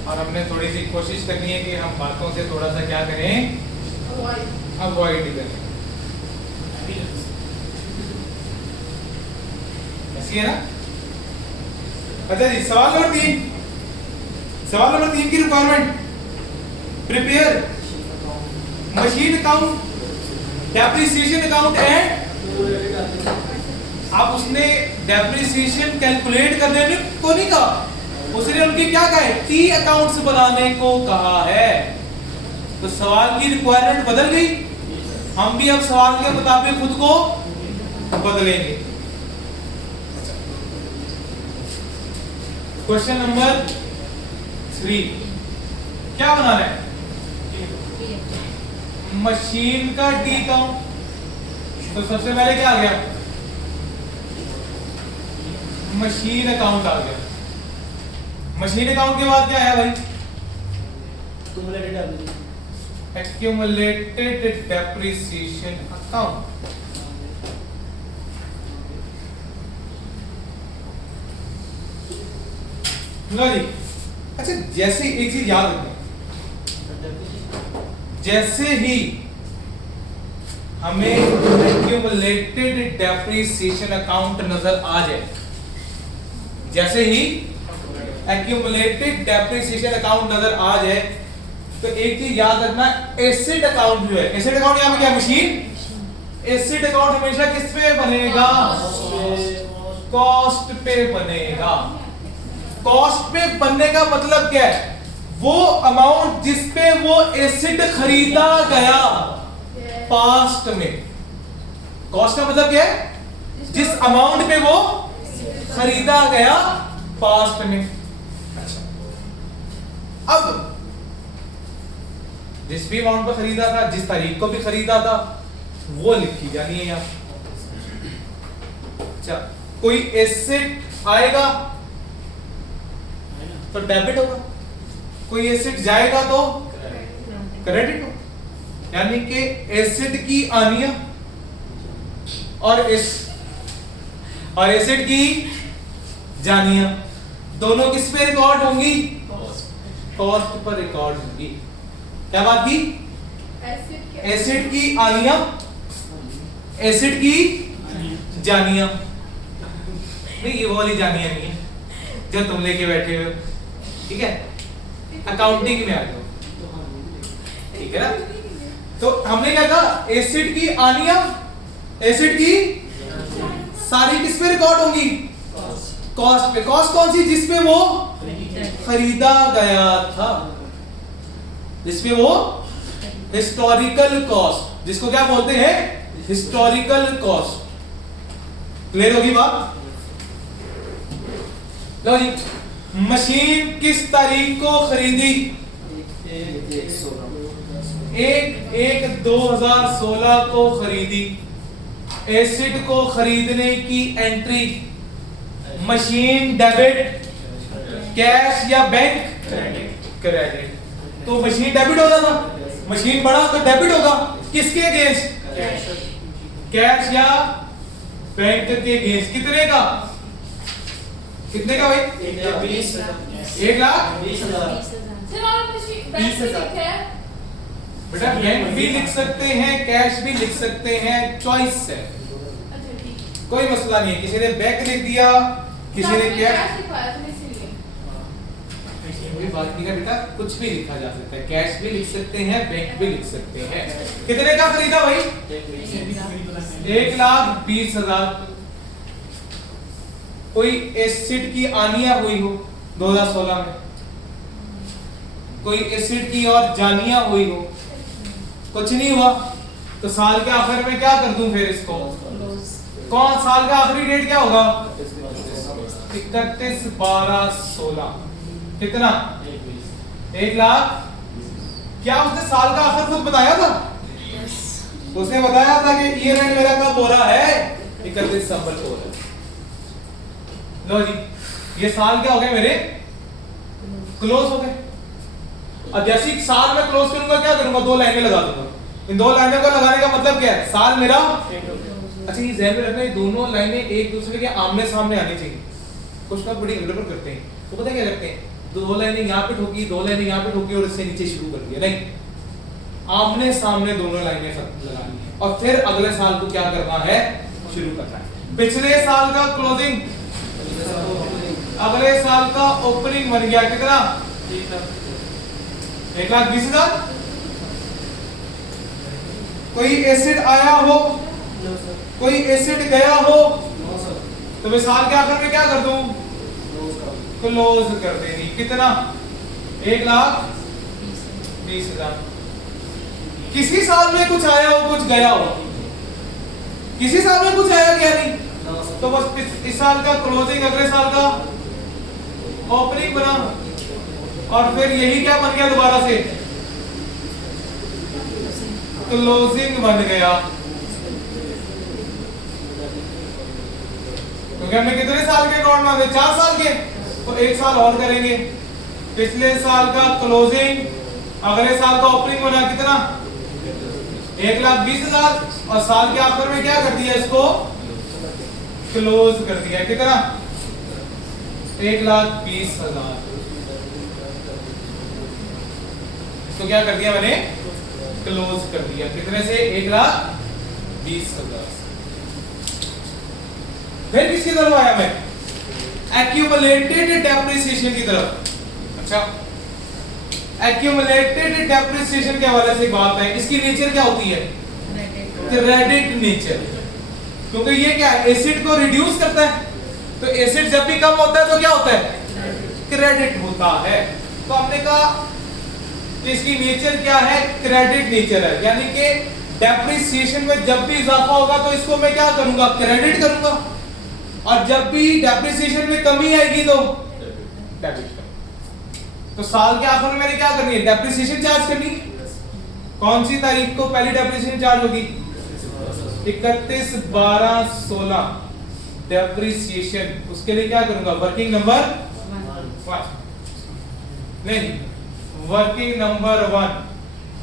और हमने थोड़ी सी कोशिश करनी है कि हम बातों से थोड़ा सा क्या करें, अवॉइड करें। ऐसी है ना? अच्छा जी, सवाल नंबर 3, सवाल नंबर 3 की requirement, prepare machine account, depreciation account and, आप उसने डेप्रिसिएशन कैलकुलेट करने को नहीं कहा, उसने उनके क्या कहा है, टी अकाउंट्स बनाने को कहा है। तो सवाल की रिक्वायरमेंट बदल गई, हम भी अब सवाल के मुताबिक खुद को बदलेंगे। क्वेश्चन नंबर 3, क्या बनाना है, मशीन का टी अकाउंट। तो सबसे पहले क्या आ गया, मशीन अकाउंट आ गया। मशीन अकाउंट के बाद क्या है भाई, एक्यूमुलेटेड डेप्रिसिएशन अकाउंट। लो जी, अच्छा जैसे एक चीज याद रखना, जैसे ही हमें एक्यूमुलेटेड डेप्रिसिएशन अकाउंट नजर आ जाए, जैसे ही एक्यूमुलेटेड डेप्रिसिएशन अकाउंट नजर आ जाए, तो एक चीज याद रखना, एसेट अकाउंट जो है, एसेट अकाउंट यहां पे क्या, मशीन, एसेट अकाउंट हमेशा किस पे बनेगा, कॉस्ट पे बनेगा। कॉस्ट पे बनने का मतलब क्या है, वो अमाउंट जिस पे वो एसेट खरीदा गया पास्ट में। कॉस्ट का मतलब क्या है, जिस अमाउंट पे वो खरीदा गया पास्ट में। अच्छा, अब जिस भी अमाउंट पे खरीदा था, जिस तारीख को भी खरीदा था, वो लिखी जानी है यहाँ। अच्छा, कोई एसेट आएगा तो डेबिट होगा, कोई एसेट जाएगा तो क्रेडिट होगा। यानी कि एसेट की आनिया और एसेट की जानिया दोनों किस पे रिकॉर्ड होंगी, कॉस्ट पर रिकॉर्ड होंगी। क्या बात की, एसेट की आनिया, एसेट की जानिया। नहीं, ये वो वाली जानिया नहीं है जो तुम लेके बैठे हो, ठीक है, अकाउंटिंग में आ जाओ, ठीक है ना। तो हमने क्या कहा, एसेट की आनिया, एसेट की सारी किस पे रिकॉर्ड होंगी, कॉस्ट पे। कॉस्ट कौन सी, जिसपे वो खरीदा गया था, जिसपे वो हिस्टोरिकल कॉस्ट, जिसको क्या बोलते हैं, हिस्टोरिकल कॉस्ट। क्लियर होगी बात। लो जी, मशीन किस तारीख को खरीदी, 1/1/2016 को खरीदी। एसेट को खरीदने की एंट्री, मशीन डेबिट, कैश या बैंक क्रेडिट। तो मशीन डेबिट होगा था, मशीन बढ़ा तो डेबिट होगा, किसके अगेंस्ट, कैश या बैंक के अगेंस्ट। कितने का, कितने का भाई, 1,20,000। बेटा बैंक भी लिख सकते हैं, कैश भी लिख सकते हैं, चॉइस है, कोई मसला नहीं है। किसी ने बैंक लिख दिया, किसी ने कैश, कोई बात नहीं है बेटा, कुछ भी लिखा जा सकता है, कैश भी लिख सकते हैं, बैंक भी लिख सकते हैं। कितने का खरीदा भाई, 1,20,000। कोई एसेट की आनिया हुई हो 2016 में, कोई एसेट की और जानिया हुई हो, कुछ नहीं हुआ, तो साल के आखिर में क्या कर दूं फिर इसको, कौन साल का आखिरी डेट क्या होगा, 31/12/16। कितना, 1,00,000। क्या उसने साल का आखिर खुद बताया था, उसने बताया था कि ईयर एंड मेरा कब हो रहा है, 31 दिसंबर को हो रहा है। लो जी, ये साल क्या हो गए मेरे, क्लोज हो गए। अब जैसे ही साल में क्लोज करूंगा, क्या करूंगा, 2 लाइनें लगा दूंगा। इन 2 लाइनों का लगाने का मतलब क्या है, साल मेरा, अच्छा ये ध्यान में रखना, ये दोनों लाइनें एक दूसरे के आमने सामने आनी चाहिए। कुछ लोग बड़ी गड़बड़ करते हैं, तो पता क्या करते हैं, दो लाइनें यहाँ पे ठोकी, दो लाइनें यहाँ पे ठोकी और इससे नीचे शुरू कर दिया, नहीं, आमने सामने दोनों लाइनें लगानी है और फिर अगले साल को क्या करना है, शुरू करना है। पिछले साल का क्लोजिंग अगले साल का ओपनिंग बन गया कितना, 1,20,000। कोई एसिड आया हो, नो सर, कोई एसिड गया हो, नो सर, तो मैं साल के आखिर में क्या कर दूं, क्लोज कर देनी। कितना, 1,20,000। किसी साल में कुछ आया हो कुछ गया हो, किसी साल में कुछ आया क्या नहीं, तो बस इस साल का क्लोजिंग अगले साल का ओपनिंग बना और फिर यही क्या बन गया, दोबारा से क्लोजिंग बन गया। क्योंकि हमने कितने साल के नोट मांगे, 4 साल के, तो 1 साल और करेंगे। पिछले साल का क्लोजिंग अगले साल का ओपनिंग बना कितना, 1,20,000 और साल के आखिर में क्या कर दिया, इसको क्लोज कर दिया। कितना, 1,20,000। तो क्या कर दिया मैंने, क्लोज कर दिया। कितने से, 1,20,000। फिर किसकी तरफ आया मैं, एक्यूमुलेटेड डेप्रिसिएशन की तरफ। अच्छा, एक्यूमुलेटेड डेप्रिसिएशन के हवाले से एक बात है, इसकी नेचर क्या होती है, क्रेडिट नेचर। क्योंकि ये क्या है, एसिड को रिड्यूस करता है, तो एसिड जब भी कम होता है तो क्या होता है, क्रेडिट होता है। तो हमने कहा कि इसकी नेचर क्या है, क्रेडिट नेचर है, यानी कि डेप्रिसिएशन में जब भी इजाफा होगा तो इसको मैं क्या करूंगा, क्रेडिट करूंगा, और जब भी डेप्रिसिएशन में कमी आएगी तो डेबिट करूंगा। तो साल के आखिर में मैंने क्या करनी है, डेप्रिसिएशन चार्ज करनी है। कौन सी तारीख को पहली डेप्रिसिएशन चार्ज होगी, 31/12/16 डेप्रिसिएशन। उसके लिए क्या करूंगा, वर्किंग नंबर 1, नहीं, वर्किंग नंबर 1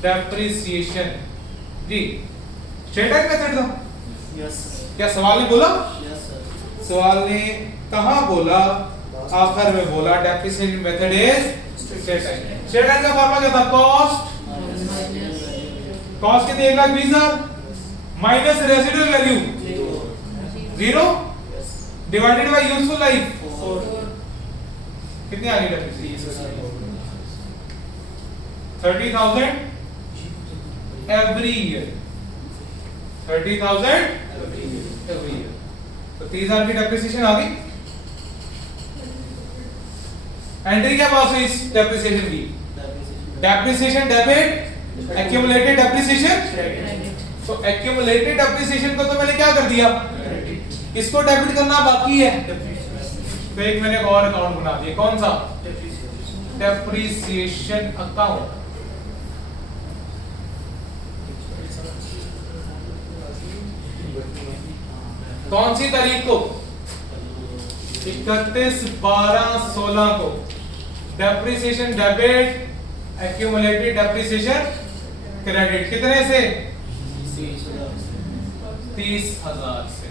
डेप्रिसिएशन। जी, स्ट्रेट लाइन मेथड था, यस क्या सवाल ने बोला, सर, सवाल ने कहां बोला, आखिर में बोला depreciation method is straight line. Straight line का फॉर्मूला क्या था, कॉस्ट कितनी, 1,20,000 minus residual value 0 divided by useful life. कितनी आ गई depreciation, 30,000 every year, 30,000 every year. तो 30,000 की डेप्रिसिएशन आ गई। एंट्री क्या पास हुई इस डेप्रिसिएशन की, डेप्रिसिएशन डेबिट, एक्यूमुलेटेड डेप्रिसिएशन। तो एक्यूमुलेटेड डेप्रिसिएशन को तो मैंने क्या कर दिया, इसको डेबिट करना बाकी है, तो एक मैंने और अकाउंट बना दिया। कौन सा, डेप्रिसिएशन अकाउंट। कौन सी तारीख को, 31/12/16 को depreciation debit, accumulated depreciation credit. कितने से, 30,000 से।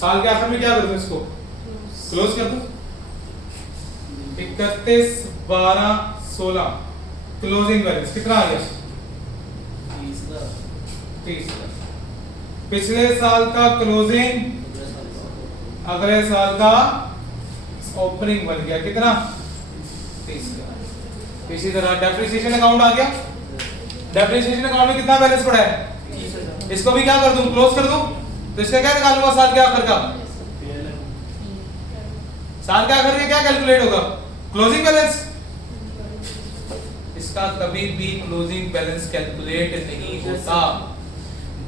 साल के आखिर में क्या कर दूं, इसको क्लोज कर दूं, 31/12/16 क्लोजिंग बैलेंस कितना आ गया, 30,000। पिछले साल का क्लोजिंग अगले साल का ओपनिंग बन गया, कितना, 30,000। इसी तरह डेप्रिसिएशन अकाउंट आ गया। डेप्रिसिएशन अकाउंट में कितना बैलेंस पड़ा है, इसको भी क्या कर दूं, क्लोज कर दूं। तो इसका क्या निकालूंगा साल के आखिर का, साल के आखिर में क्या कैलकुलेट होगा, क्लोजिंग बैलेंस। इसका कभी भी क्लोजिंग बैलेंस कैलकुलेट नहीं होता।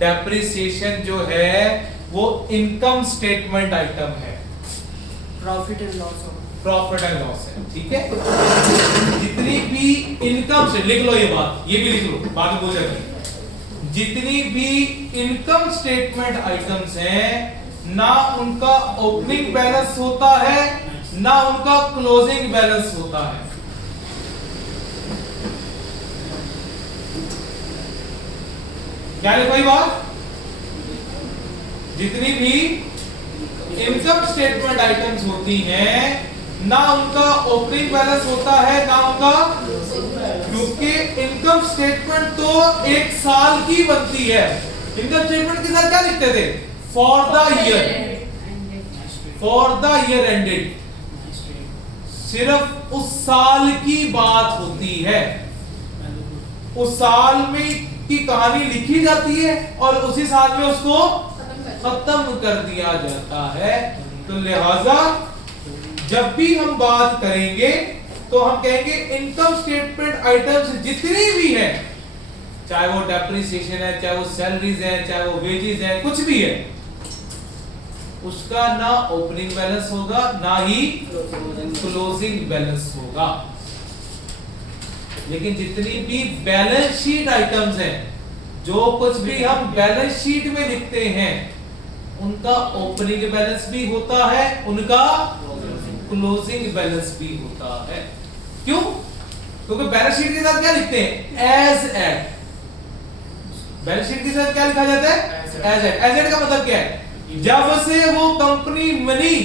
डेप्रिसिएशन जो है वो इनकम स्टेटमेंट आइटम है, प्रॉफिट एंड लॉस होगा, प्रॉफिट एंड लॉस है, ठीक है। जितनी भी इनकम से, लिख लो ये बात, ये भी लिख लो, बाद में पूछेंगे। जितनी भी इनकम स्टेटमेंट आइटम्स हैं, ना उनका ओपनिंग बैलेंस होता है, ना उनका क्लोजिंग बैलेंस होता है। क्या लिखो ये बात, जितनी भी इनकम स्टेटमेंट आइटम्स होती हैं, ना उनका ओपनिंग बैलेंस होता है ना उनका, क्योंकि इनकम स्टेटमेंट तो एक साल की बनती है। इनकम स्टेटमेंट के साथ क्या लिखते थे? फॉर द ईयर एंडेड, सिर्फ उस साल की बात होती है, उस साल में की कहानी लिखी जाती है और उसी साल में उसको खत्म कर दिया जाता है। तो लिहाजा जब भी हम बात करेंगे तो हम कहेंगे इनकम स्टेटमेंट आइटम्स जितनी भी है, चाहे वो डेप्रिसिएशन है, चाहे वो सैलरीज है, चाहे वो वेजेस है, कुछ भी है, उसका ना ओपनिंग बैलेंस होगा ना ही क्लोजिंग बैलेंस होगा। लेकिन जितनी भी बैलेंस शीट आइटम्स हैं, जो कुछ भी हम बैलेंस शीट में लिखते हैं, उनका ओपनिंग बैलेंस भी होता है, उनका क्लोजिंग बैलेंस भी होता है। क्यों? क्योंकि बैलेंस शीट के साथ क्या लिखते हैं? As eight. बैलेंस शीट के साथ क्या लिखा जाता है? As eight. एज एट का मतलब क्या है? जब से वो कंपनी बनी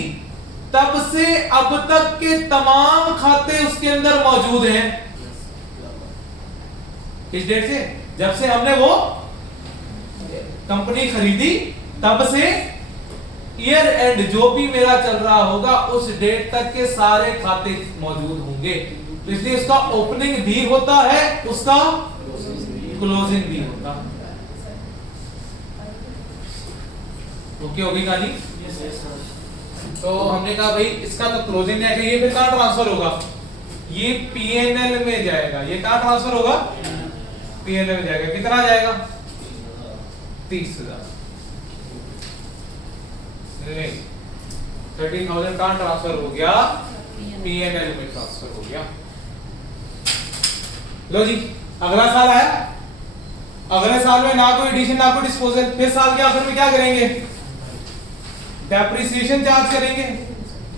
तब से अब तक के तमाम खाते उसके अंदर मौजूद हैं। किस डेट से? जब से हमने वो कंपनी खरीदी तब से ईयर एंड जो भी मेरा चल रहा होगा उस डेट तक के सारे खाते मौजूद होंगे। तो इसलिए उसका ओपनिंग भी होता है, उसका क्लोजिंग भी होता है। ओके होगी कहानी? तो हमने कहा भाई इसका तो क्लोजिंग है, ये फिर कहां ट्रांसफर होगा? ये पीएनएल में जाएगा। ये कहां ट्रांसफर होगा? पीएनएल में जाएगा। कितना जाएगा? 30,000। 30,000 कहां ट्रांसफर हो गया? पीएनएल में ट्रांसफर हो गया। लो जी, अगला साल आया। अगले साल में ना कोई एडिशन ना कोई डिस्पोजल। फिर साल के आखिर में क्या करेंगे? डेप्रिसिएशन चार्ज करेंगे।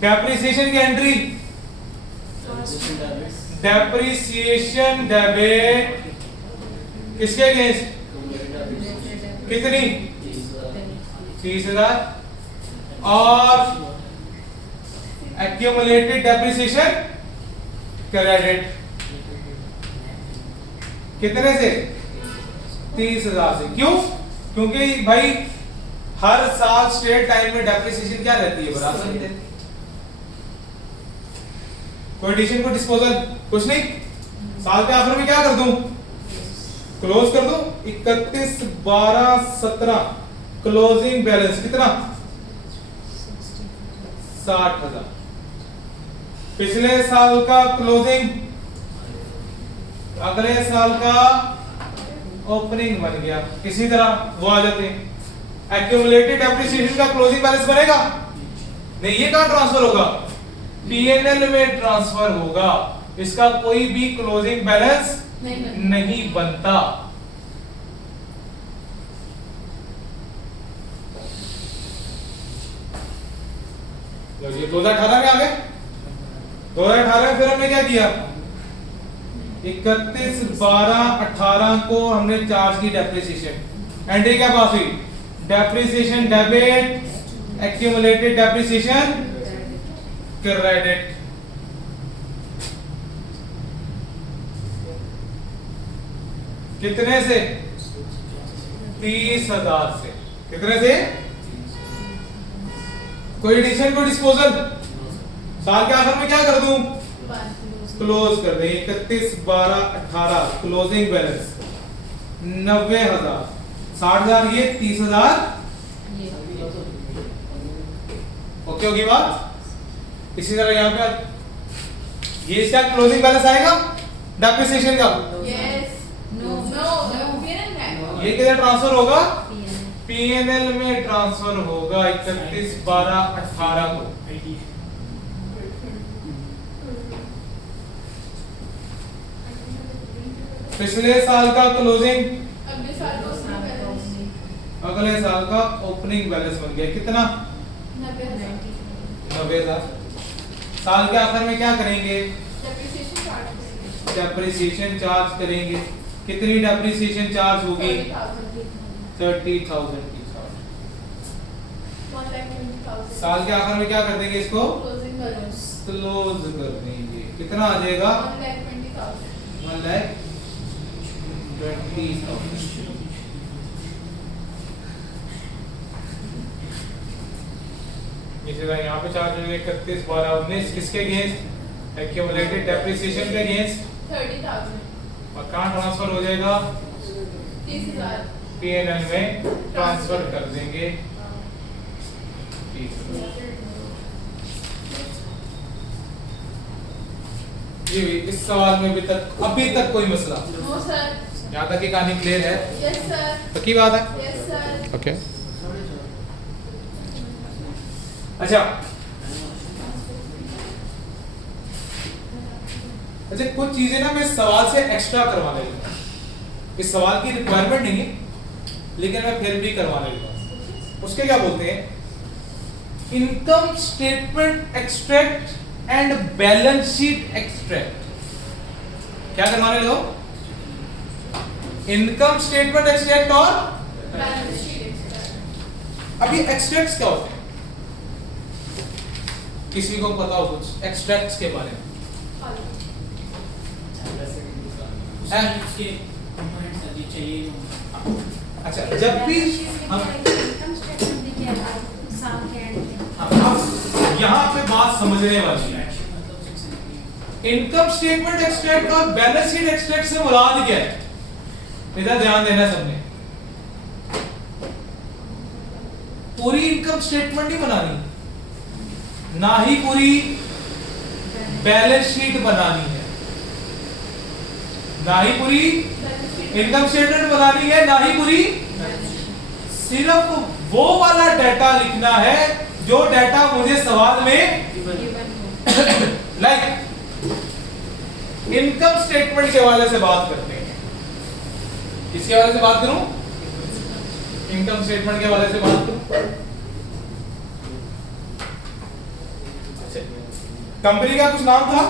डेप्रिसिएशन की एंट्री, डेप्रिसिएशन डेबिट किसके अगेंस्ट? कितनी? 30,000। और एक्यूमुलेटेड डेप्रिसिएशन क्रेडिट कितने से? 30,000 से। क्यों? क्योंकि भाई हर साल स्ट्रेट टाइम में डेप्रिसिएशन क्या रहती है? बराबर ही रहती है। कोई एडिशन को डिस्पोजल कुछ नहीं। साल के आखिर में क्या कर दूं? क्लोज कर दूं। 31/12/17 क्लोजिंग बैलेंस कितना? 60,000। पिछले साल का क्लोजिंग अगले साल का ओपनिंग बन गया। किसी तरह वो आ जाते हैं। एक्यूमुलेटेड डेप्रिसिएशन का क्लोजिंग बैलेंस बनेगा नहीं। ये कहां ट्रांसफर होगा? पीएनएल में ट्रांसफर होगा। इसका कोई भी क्लोजिंग बैलेंस नहीं बनता। ये 2018 में आ गए। 2018 में फिर हमने क्या किया? 31/12/18 को हमने चार्ज की डेप्रिसिएशन। एंट्री क्या पास हुई? Depreciation debit, accumulated depreciation credit. कितने से? 30,000 से। कितने से? कोई एडिशन को डिस्पोजल साल के आखिर में क्या कर दूं? क्लोज कर दें। 31/12/18 क्लोजिंग बैलेंस 90,000। 60,000 ये, 30,000 ओके होगी बात। इसी तरह यहाँ पे ये इसका क्लोजिंग बैलेंस आएगा डेप्रिसिएशन का। ये किधर ट्रांसफर होगा? पीएनएल में ट्रांसफर होगा 31/12/18 को। पिछले साल का क्लोजिंग अगले साल का ओपनिंग बैलेंस बन गया। कितना? 90,000। साल के आखिर में क्या करेंगे? डेप्रिसिएशन चार्ज करेंगे। कितनी डेप्रिसिएशन चार्ज होगी? 30,000 की चार्ज। 30,000 साल के आखिर में क्या कर देंगे इसको? क्लोजिंग बैलेंस क्लोज कर देंगे। कितना आ जाएगा? 1,20,000 1,20,000। इसी तरह यहाँ पे चार्ज हो गए 31, 12, 19 किसके अगेंस्ट? एक्यूमुलेटेड डेप्रिसिएशन के अगेंस्ट। 30,000 और कहाँ ट्रांसफर हो जाएगा? 30,000 पीएनएल में ट्रांसफर कर देंगे। जी इस सवाल में अभी तक कोई मसला? नो सर यहाँ तक की कहानी क्लियर है? यस सर पक्की बात है? Yes sir okay. अच्छा कुछ चीजें ना मैं इस सवाल से एक्स्ट्रा करवाने लगा। इस सवाल की रिक्वायरमेंट नहीं है लेकिन मैं फिर भी करवाने लगा। उसके क्या बोलते हैं? Income statement extract and balance sheet extract. क्या करवाने लगा? इनकम स्टेटमेंट एक्सट्रैक्ट और बैलेंस शीट एक्सट्रैक्ट अभी एक्सट्रैक्ट्स क्या होते हैं? किसी को पता हो कुछ एक्सट्रैक्ट्स के बारे में? अच्छा जब भी हम इनकम स्टेटमेंट देखिए साल के एंड में अब यहाँ पे बात समझने वाली है। इनकम स्टेटमेंट एक्सट्रैक्ट और बैलेंस शीट एक्सट्रैक्ट से मुराद क्या है? इधर ध्यान देना सबने। पूरी इनकम स्टेटमेंट नहीं बनानी, ना ही पूरी बैलेंस शीट बनानी है, ना ही पूरी इनकम स्टेटमेंट बनानी है, ना ही पूरी। सिर्फ वो वाला डाटा लिखना है जो डाटा मुझे सवाल में लाइक इनकम स्टेटमेंट के हवाले से बात करते हैं। किसके हवाले से बात करूं? इनकम स्टेटमेंट के हवाले से बात करूं। कंपनी का कुछ नाम था?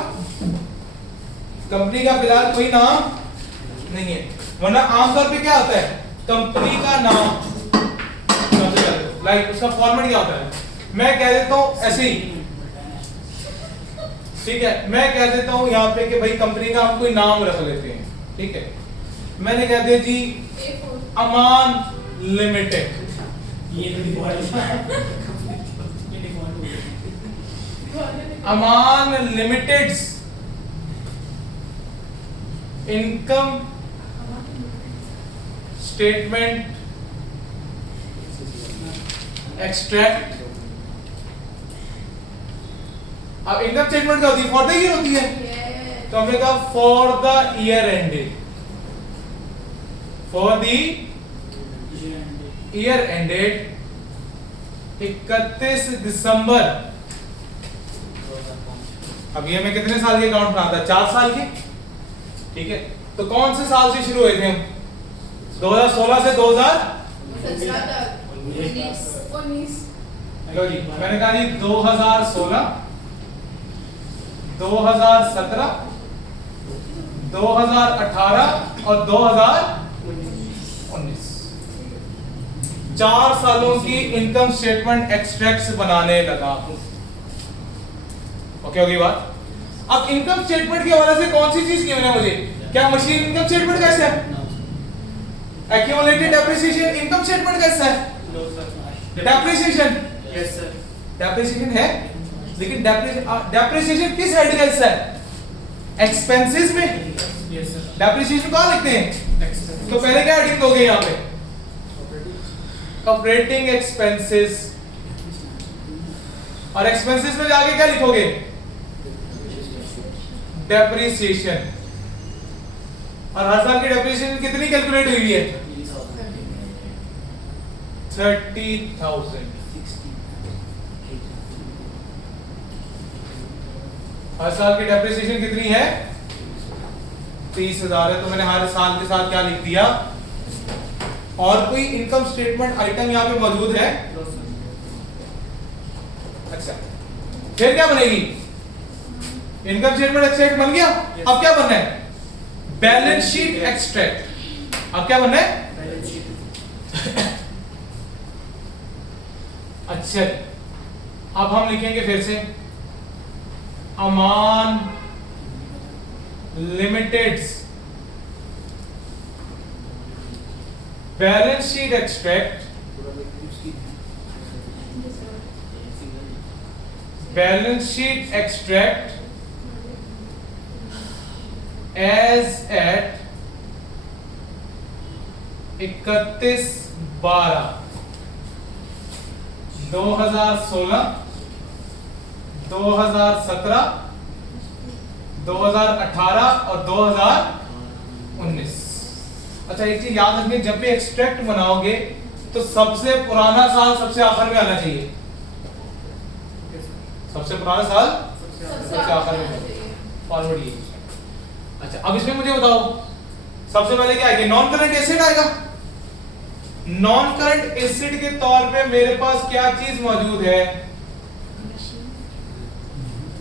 कंपनी का फिलहाल कोई नाम नहीं है, वरना आमतौर पे क्या होता है? कंपनी का नाम लाइक उसका फॉर्मेट क्या होता है? मैं कह देता हूं ऐसे ही, ठीक है, मैं कह देता हूं यहाँ पे कि भाई कंपनी का हम कोई नाम रख लेते हैं, ठीक है। मैंने कह दिया जी अमान लिमिटेड। अमान लिमिटेड्स इनकम स्टेटमेंट एक्सट्रैक्ट। अब इनकम स्टेटमेंट क्या होती है? फॉर द ईयर होती है, तो हमने कहा for the year ended, for the year ended 31 दिसंबर। अब ये मैं कितने साल के अकाउंट बनाता? 4 साल के, ठीक है। तो कौन से साल से शुरू हुए थे हम? 2016 से 19 लो जी, मैंने कहा जी 2016, 2017, 2018 और 2019 4 सालों की इनकम स्टेटमेंट एक्सट्रैक्ट्स बनाने लगा। ओके होगी बात? अब इनकम स्टेटमेंट के हवाले से कौन सी चीज की मैंने मुझे? क्या मशीन इनकम स्टेटमेंट कैसे है? एक्यूमुलेटेड डेप्रिसिएशन इनकम स्टेटमेंट कैसा है? डेप्रिसिएशन यस सर डेप्रिसिएशन है, लेकिन डेप्रिसिएशन किस हेड का हिस्सा है? एक्सपेंसेस में। यस सर डेप्रिसिएशन कहाँ लिखते हैं? तो पहले क्या हेडिंग दोगे यहाँ पे? Operating expenses. और एक्सपेंसेस में जाके क्या लिखोगे? डेप्रिसिएशन। और हर साल की डेप्रिसिएशन कितनी कैलकुलेट हुई है? 30,000। हर साल की डेप्रिसिएशन कितनी है? 30,000 है। तो मैंने हर साल के साथ क्या लिख दिया? और कोई इनकम स्टेटमेंट आइटम यहाँ पे मौजूद है? अच्छा, फिर क्या बनेगी? इनकम स्टेटमेंट एक्सट्रैक्ट बन गया। अब क्या बनना है? Balance sheet extract. अब क्या बनना है? अच्छा, अब हम लिखेंगे फिर से Aman limited's balance sheet extract as at 31/12/2016 2017 2018 और 2019। अच्छा एक चीज याद रखनी, जब भी एक्सट्रैक्ट बनाओगे तो सबसे पुराना साल सबसे आखिर में आना चाहिए। सबसे पुराना साल सबसे आखिर में फॉरवर्ड ये। अच्छा अब इसमें मुझे बताओ सबसे पहले क्या आएगा? नॉन करंट एसेट आएगा। नॉन करंट एसेट के तौर पे मेरे पास क्या चीज मौजूद है?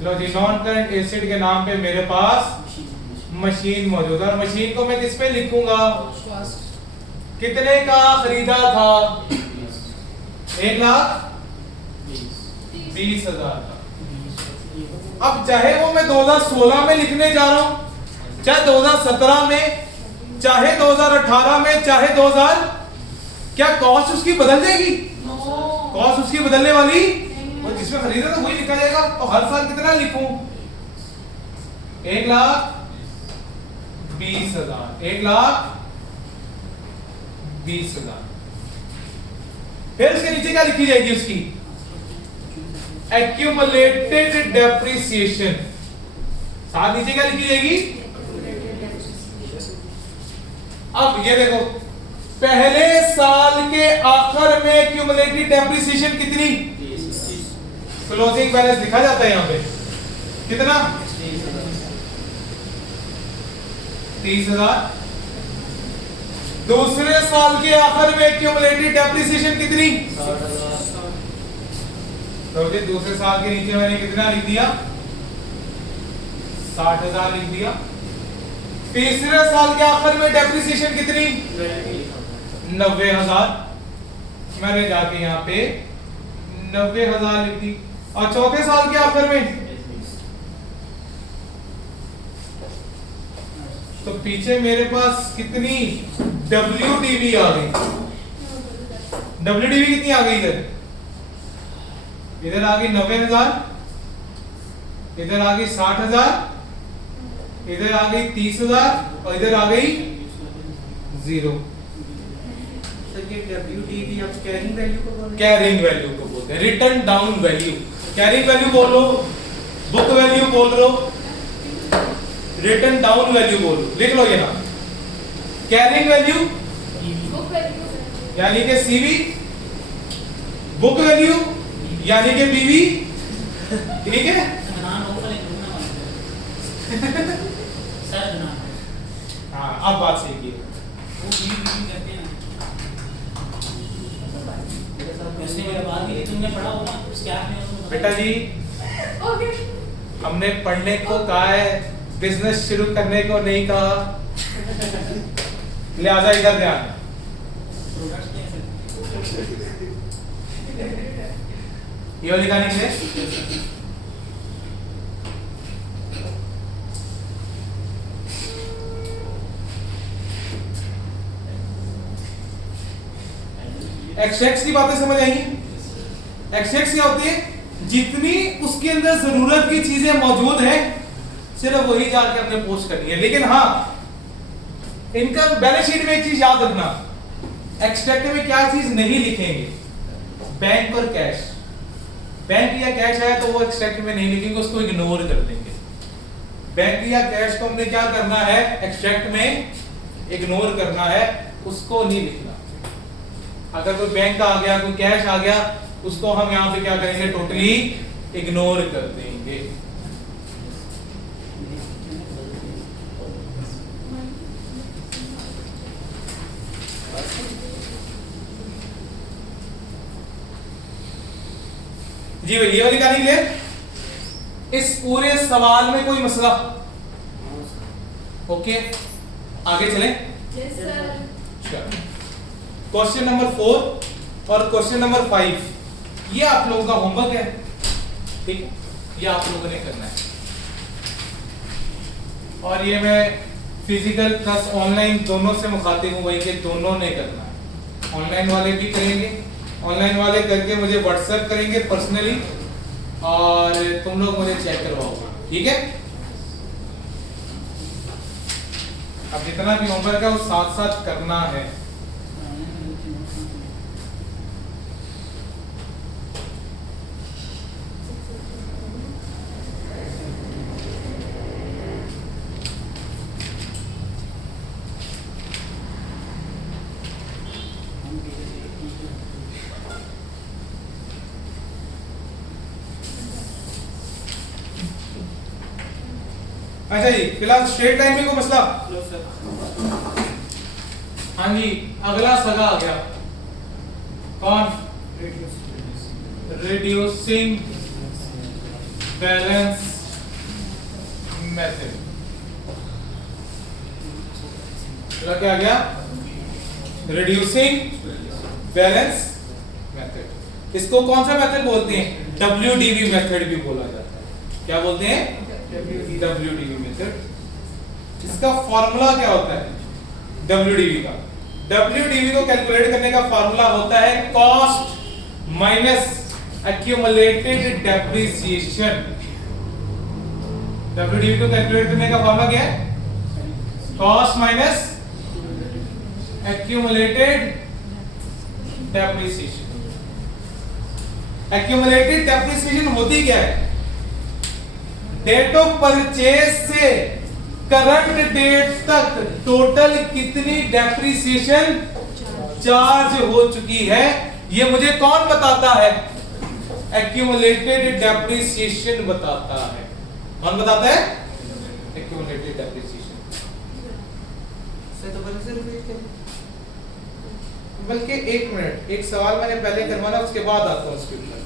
लो जी, नॉन करंट एसेट के नाम पे मेरे पास मशीन मौजूद है। और मशीन को मैं किस पे लिखूंगा? कितने का खरीदा था? 1,20,000 का। अब चाहे वो मैं 2016 में लिखने जा रहा हूं, चाहे 2017 में, चाहे 2018 में, चाहे 2000, क्या कॉस्ट उसकी बदल जाएगी? कॉस्ट उसकी बदलने वाली, और जिसमें खरीदा था वही लिखा जाएगा। तो हर साल कितना लिखूं? 1,20,000, 1,20,000। फिर उसके नीचे क्या लिखी जाएगी? उसकी एक्यूमुलेटेड डेप्रिसिएशन। साथ नीचे क्या लिखी जाएगी? अब ये देखो, पहले साल के आखिर में एक्यूमुलेटेड डेप्रिसिएशन कितनी? क्लोजिंग बैलेंस लिखा जाता है यहां पे कितना? 30,000। दूसरे साल के आखिर में एक्यूमुलेटेड डेप्रिसिएशन कितनी? 60,000। तो दूसरे साल के नीचे मैंने कितना लिख दिया? 60,000 लिख दिया। तीसरे साल के आखिर में डेप्रिसिएशन कितनी? 90,000। मैंने जाके यहाँ पे 90,000 लिख दी। और चौथे साल के आखिर में तो पीछे मेरे पास कितनी WDV आ गई? WDV कितनी आ गई? इधर आ गई 90,000, इधर आ गई 60,000, इधर आ गई 30,000 और इधर आ गई 0। WDV आप कैरिंग वैल्यू को बोल रहे हैं? कैरिंग वैल्यू को बोलते हैं, return down value. Carrying value बोल लो, बुक वैल्यू बोल लो, रिटर्न डाउन वैल्यू बोल लो। लिख लो ये ना, कैरिंग वैल्यू यानी कि CV, बुक वैल्यू यानी कि BV। ठीक है? हाँ अब बात सही की। तुमने पढ़ा होगा उसके आप में बेटा जी हमने पढ़ने को कहा है, बिजनेस शुरू करने को नहीं कहा, लिहाजा इधर ध्यान। ये वाली कहानी से एक्सट्रैक्ट्स की बातें समझ आएंगी? एक्सट्रैक्ट्स क्या होती है? जितनी उसके अंदर जरूरत की चीजें मौजूद हैं सिर्फ वही जाके अपने पोस्ट करनी है। लेकिन हाँ, इनका बैलेंस शीट में एक चीज याद रखना, एक्सट्रैक्ट में क्या चीज नहीं लिखेंगे? बैंक और कैश। बैंक या कैश है तो वो एक्सट्रैक्ट में नहीं लिखेंगे, उसको इग्नोर कर देंगे। बैंक या कैश को हमने क्या करना है? एक्सट्रैक्ट में इग्नोर करना है, उसको नहीं लिखना। अगर कोई बैंक का आ गया, कोई कैश आ गया, उसको हम यहाँ पे क्या करेंगे? टोटली इग्नोर कर देंगे। जी भाई, ये वाली कहानी क्लियर? इस पूरे सवाल में कोई मसला? ओके, आगे चलें। Yes sir. क्वेश्चन नंबर 4 और क्वेश्चन नंबर 5 ये आप लोगों का होमवर्क है। ठीक है, ये आप लोगों ने करना है। और ये मैं फिजिकल प्लस ऑनलाइन दोनों से मुखातिब हूँ वही के दोनों ने करना है। ऑनलाइन वाले भी करेंगे, ऑनलाइन वाले करके मुझे व्हाट्सएप करेंगे पर्सनली और तुम लोग मुझे चेक करवाओगे, ठीक है। अब जितना भी होमवर्क है वो साथ साथ करना है। अच्छा जी, फिलहाल स्ट्रेट लाइन में कोई मसला? No sir. हाँ जी, अगला सगा आ गया। कौन? Reducing balance method. चलो क्या आ गया? Reducing balance method. इसको कौन सा मेथड बोलते हैं? WDB मेथड भी बोला जाता है। क्या बोलते हैं? WDB method. इसका फॉर्मूला क्या होता है WDB का? WDB को कैलकुलेट करने का फॉर्मूला होता है cost minus accumulated depreciation. WDB को कैलकुलेट करने का फॉर्मूला क्या है? Cost minus accumulated depreciation. Accumulated depreciation होती क्या है? डेट ऑफ परचेज से करंट डेट तक टोटल कितनी डेप्रिसिएशन चार्ज हो चुकी है, ये मुझे कौन बताता है? एक्यूमुलेटेड डेप्रिसिएशन बताता है। कौन बताता है? Accumulated depreciation. सर दोबारा से रिपीट करें। बल्कि एक मिनट, एक सवाल मैंने पहले करवाना, उसके बाद आता हूं उसके ऊपर।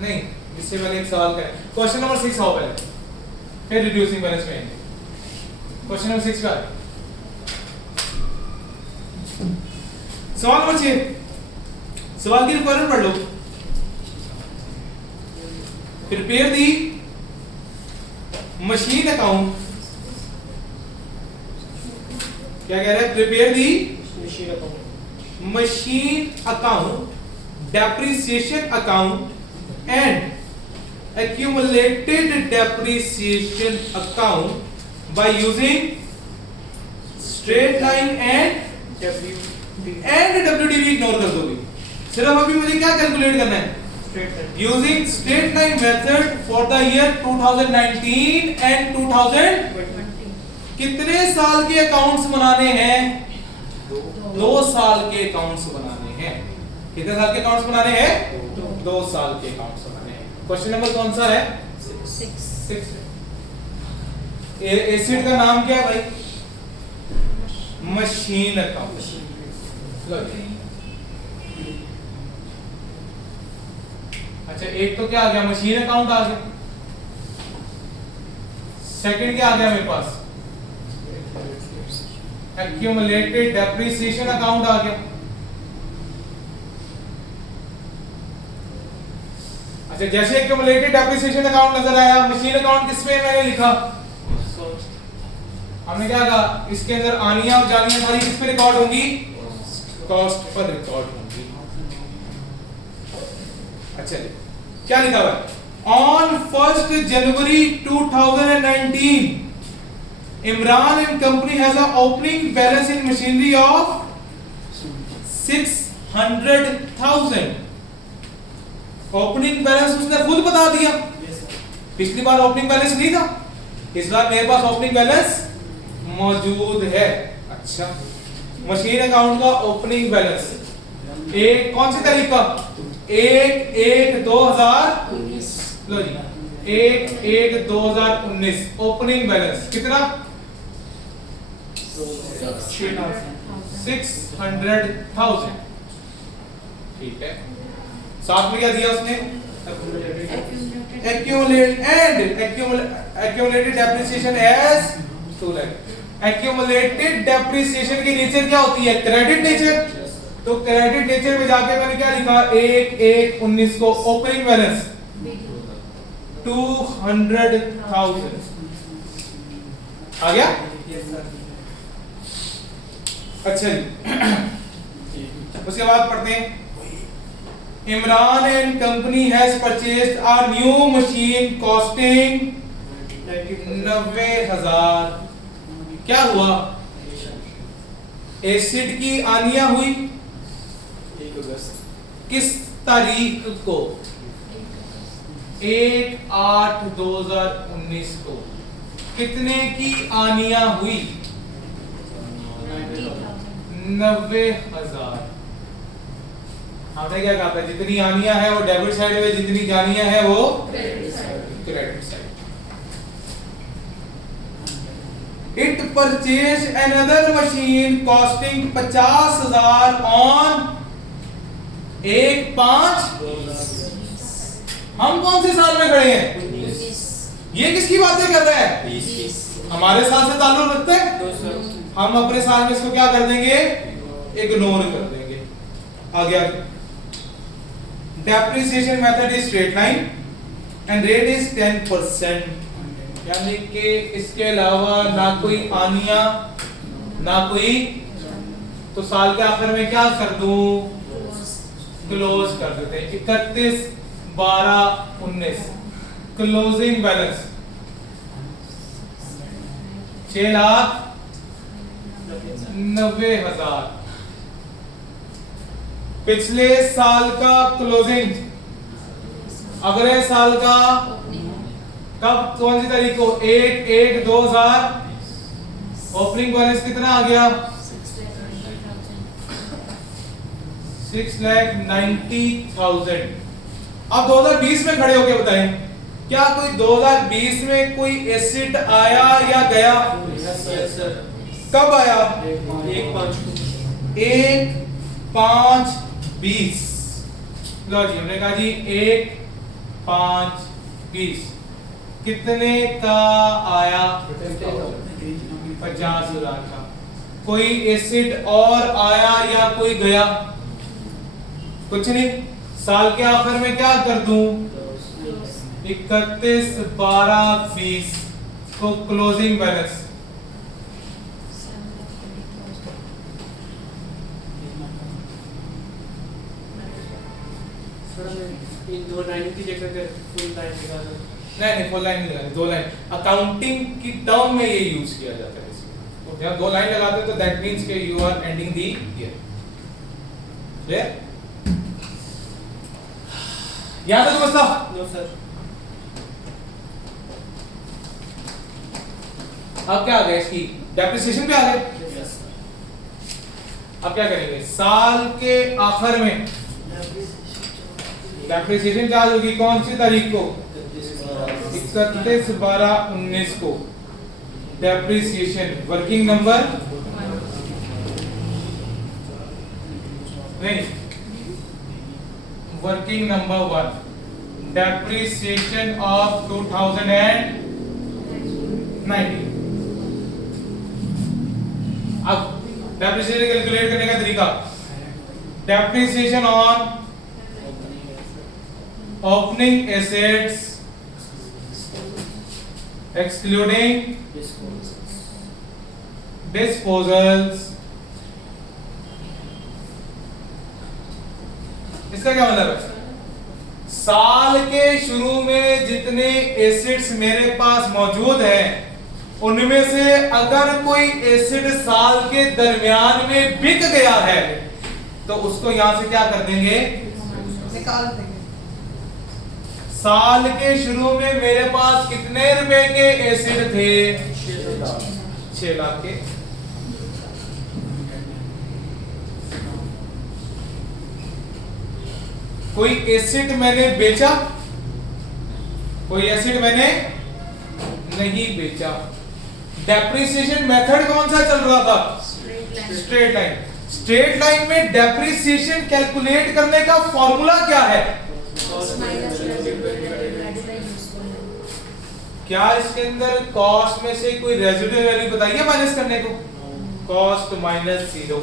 नहीं, इससे पहले एक सवाल करें। क्वेश्चन नंबर 6 आओ पहले, फिर रिड्यूसिंग बैलेंस में आएंगे। क्वेश्चन नंबर 6 का सवाल नंबर 6, सवाल की रिक्वायरमेंट पढ़ लो। Prepare the machine account. क्या कह रहा है? Prepare the machine account, depreciation account and accumulated depreciation account by using straight line and WDB ignore कर दोगे। सिर्फ अभी मुझे क्या कैलकुलेट करना है? Using straight line method for the year 2019 and 2020। कितने साल के अकाउंट्स बनाने हैं? 2 साल के अकाउंट्स बनाने हैं। कितने साल के अकाउंट्स बनाने हैं? 2 साल के अकाउंट्स बनाने हैं। क्वेश्चन नंबर कौन सा है? 6। एसिड का नाम क्या है भाई? Machine account. अच्छा, एक तो क्या आ गया? मशीन अकाउंट आ गया। सेकंड क्या आ गया मेरे पास? एक्यूमुलेटेड डेप्रिसिएशन अकाउंट आ गया। अच्छा, जैसे एक्यूमुलेटेड डेप्रिसिएशन अकाउंट नजर आया, मशीन अकाउंट किसमें मैंने लिखा? हमने क्या कहा? इसके अंदर आनियां और जानियां सारी किस पे रिकॉर्ड होंगी? कॉस्ट पर रिकॉर्ड होंगी। अच्छा, क्या लिखा हुआ है? On 1 January 2019 Imran and company has a opening balance in machinery of 600,000। Opening balance उसने खुद बता दिया। पिछली बार ओपनिंग बैलेंस नहीं था, इस बार मेरे पास ओपनिंग बैलेंस मौजूद है। अच्छा, मशीन अकाउंट का ओपनिंग बैलेंस एक कौन सी तारीख का? 1/1/2019। लो जी, 1/1/2019 ओपनिंग बैलेंस कितना? 600,000। ठीक है, साथ में क्या दिया उसने? accumulated depreciation as 2 lakh। accumulated depreciation की नेचर क्या होती है? Credit nature. तो क्रेडिट नेचर में जाके मैंने क्या लिखा? 1/1/19 को ओपनिंग बैलेंस 200,000 आ गया। Yes sir. अच्छा जी, उसके बाद पढ़ते हैं Imran and company has purchased a new machine costing 90,000। क्या हुआ? एसिड की आनिया हुई 1 अगस्त किस तारीख को? 1/8/2019 को। कितने की आनिया हुई? 90,000। हमने क्या कहा था? जितनी आनिया है वो डेबिट साइड में, जितनी जानिया है वो credit side. It purchased another machine costing 50,000 on 1/5। हम कौन से साल में खड़े हैं? ये किसकी बातें कर रहे हैं? हमारे साल से ताल्लुक रखते हैं। हम अपने साल में इसको क्या कर देंगे? इग्नोर कर देंगे। आगे आगे depreciation method is straight line and rate is 10%। यानी कि इसके अलावा ना कोई आनिया ना कोई, तो साल के आखिर में क्या कर दूं? क्लोज कर देते हैं। 31/12/19 क्लोजिंग बैलेंस 6,90,000। पिछले साल का क्लोजिंग, अगले साल का कब, कौन सी तारीख को? 1/1/2000। ओपनिंग बैलेंस कितना आ गया? 6,90,000। अब 2020 में खड़े होके बताएं, क्या कोई 2020 में कोई एसिड आया या गया? कब आया? 1/5/20। लो जी, हमने कहा जी 1/5/20 कितने का आया? 50,000 का। कोई एसिड और आया या कोई गया? कुछ नहीं। साल के आखिर में क्या कर दूं? 31/12/20 को क्लोजिंग बैलेंस इन 2 लाइन की जगह पे फुल लाइन लगा दो। नहीं, फुल लाइन नहीं लगानी, 2 लाइन। अकाउंटिंग की टर्म में ये यूज किया जाता है। तो यहाँ 2 लाइन लगाते हो तो दैट मींस कि you are ending the year. Clear? यहां तक समझता? No sir. अब क्या आ गया? इसकी डेप्रिसिएशन पे आ गए। अब क्या करेंगे? साल के आखिर में डेप्रिसिएशन चार्ज होगी कौन सी तारीख को? 31/12/19 को। डेप्रिसिएशन वर्किंग नंबर नहीं, वर्किंग नंबर 1 डेप्रिसिएशन ऑफ 2019। अब डेप्रिसिएशन कैलकुलेट करने का तरीका, depreciation on opening assets excluding disposals। इसका क्या मतलब है? साल के शुरू में जितने एसिड्स मेरे पास मौजूद हैं, उनमें से अगर कोई एसिड साल के दरमियान में बिक गया है तो उसको यहां से क्या कर देंगे? निकाल देंगे। साल के शुरू में मेरे पास कितने रुपए के एसिड थे? 6 लाख के। कोई एसिड मैंने बेचा? कोई एसिड मैंने नहीं बेचा। डेप्रिसिएशन मेथड कौन सा चल रहा था? Straight line. स्ट्रेट लाइन में डेप्रिसिएशन कैलकुलेट करने का फॉर्मूला क्या है? क्या इसके अंदर कॉस्ट में से कोई रेजिडुअल वैल्यू बताइए माइनस करने को? Cost minus 0।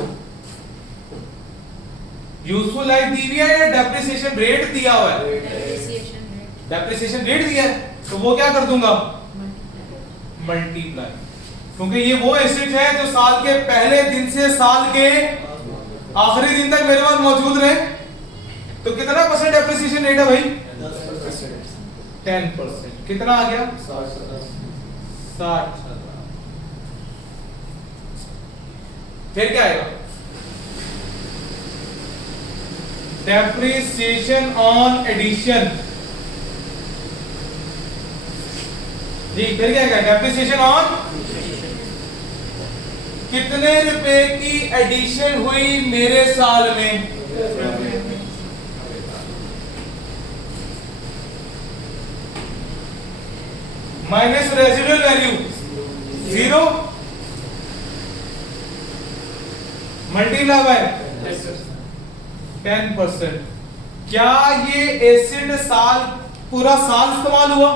यूजफुल लाइफ दी हुई है या डेप्रिसिएशन रेट दिया हुआ है? डेप्रिसिएशन रेट दिया है। तो वो क्या कर दूंगा, मल्टीप्लाई, क्योंकि ये वो एसेट है जो साल के पहले दिन से साल के आखिरी दिन तक मेरे पास मौजूद रहे। तो कितना परसेंट डेप्रिसिएशन रेट है भाई, 10%। कितना आ गया, 60। फिर क्या आएगा, डेप्रिसिएशन ऑन एडिशन। जी फिर क्या है, डेप्रिसिएशन ऑन, कितने रुपए की एडिशन हुई मेरे साल में, minus residual value 0 multiply bye 10%। क्या ये एसिड पूरा साल इस्तेमाल हुआ,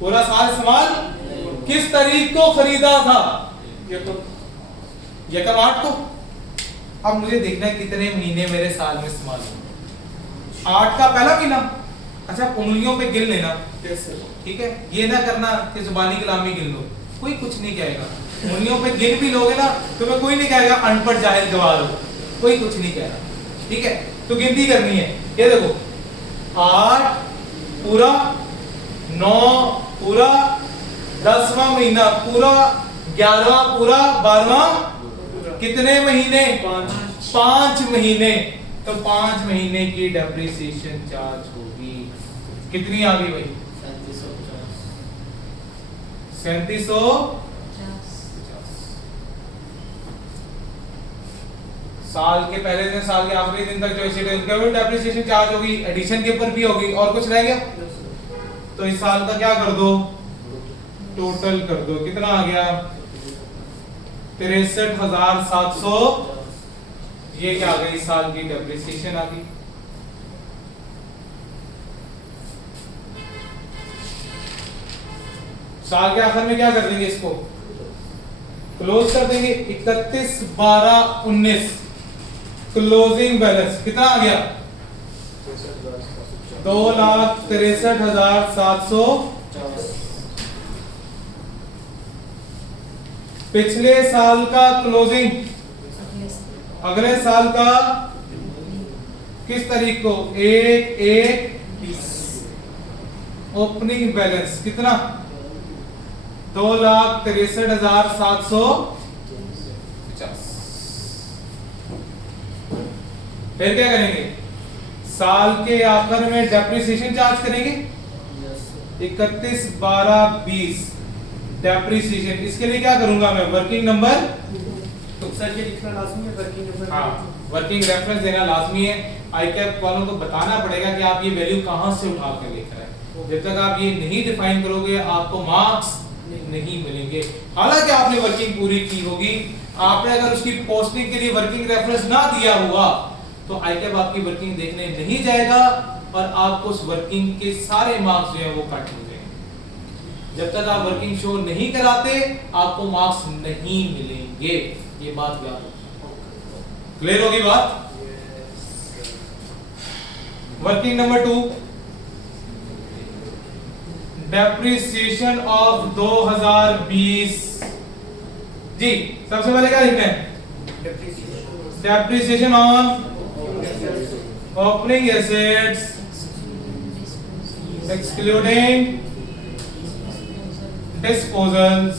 पूरा साल इस्तेमाल, किस तारीख को खरीदा था, यकम 8 को। अब मुझे देखना है कितने महीने मेरे साल में इस्तेमाल हुए। 8 का पहला महीना, अच्छा उंगलियों पे गिन लेना, ठीक है, ये ना करना कि जुबानी कलामी गिन लो, कोई कुछ नहीं कहेगा। उंगलियों पे गिन भी लोगे ना तो मैं कोई नहीं कहेगा अनपढ़ जाहिल गवार हो, कोई कुछ नहीं कह रहा, ठीक है। तो गिनती करनी है, ये देखो 8 पूरा, 9 पूरा, 10वां महीना पूरा, 11वां पूरा, 12वां, कितने महीने, 5 महीने। तो 5 महीने की डेप्रिसिएशन चार्ज होगी, कितनी आ गई भाई, 3750। साल के पहले दिन साल के आखिरी दिन तक जो एसेट है उनका भी डेप्रिसिएशन चार्ज होगी, एडिशन के ऊपर भी होगी। और कुछ रह गया, तो इस साल का क्या कर दो, टोटल कर दो, कितना आ गया 63,700। ये क्या आ गई, साल की डेप्रिसिएशन आ गई। साल के आखिर में क्या कर देंगे, इसको क्लोज कर देंगे। 31/12/19 क्लोजिंग बैलेंस कितना आ गया, 2,63,700। पिछले साल का क्लोजिंग, अगले साल का किस तारीख को, 1/1/20 ओपनिंग बैलेंस कितना, 2,63,750। फिर क्या करेंगे, साल के आखिर में डेप्रिसिएशन चार्ज करेंगे 31/12/20 डेप्रिसिएशन। इसके लिए क्या करूंगा मैं, वर्किंग नंबर, तो सर ये लिखना लाजमी है, वर्किंग नंबर। हाँ वर्किंग रेफरेंस देना लाजमी है। आईकैप वालों को बताना पड़ेगा कि आप ये वैल्यू कहां से उठा कर लिख रहे हैं। जब तक आप ये नहीं डिफाइन करोगे आपको मार्क्स नहीं मिलेंगे। हालांकि आपने वर्किंग पूरी की होगी, आपने अगर उसकी पोस्टिंग के लिए वर्किंग रेफरेंस ना दिया हुआ तो आईकैप आपकी वर्किंग देखने नहीं जाएगा और आपको उस वर्किंग के सारे मार्क्स जो है वो कट हो जाएंगे। जब तक आप वर्किंग शो नहीं कराते आपको मार्क्स नहीं मिलेंगे, ये बात याद रखना। क्लियर होगी बात। Working number 2, depreciation of 2020। जी सबसे पहले क्या लिखना है, depreciation on opening assets excluding disposals.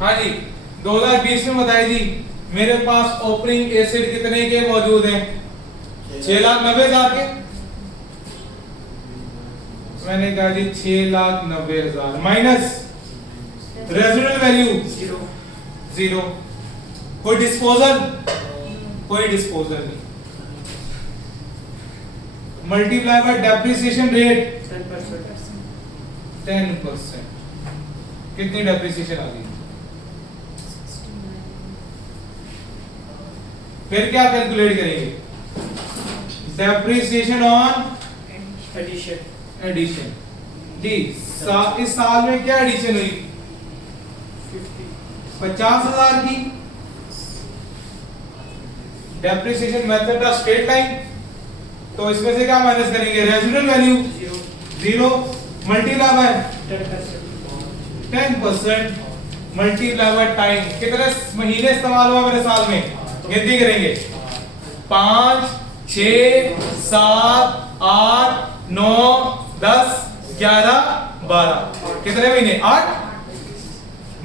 हाँ जी 2020 में बताइए जी मेरे पास ओपनिंग एसेट कितने के मौजूद हैं, 6,90,000 के। मैंने कहा जी 6,90,000 माइनस रेजिडुअल वैल्यू 0। कोई डिस्पोजल नहीं, मल्टीप्लाई बाय डेप्रिसिएशन रेट 10%। कितनी डेप्रिसिएशन आ गई। फिर क्या कैलकुलेट करेंगे, डेप्रिसिएशन ऑन एडिशन। जी इस साल में क्या एडिशन हुई, 50,000 की। Depreciation method of straight line, तो इसमें से क्या माइनस करेंगे? Residual value 0 multiply bye 10% multiply by time. कितने महीने इस्तेमाल हुआ मेरे साल में? गिनती करेंगे 5 6 7 8 9 10 11 12। कितने महीने? 8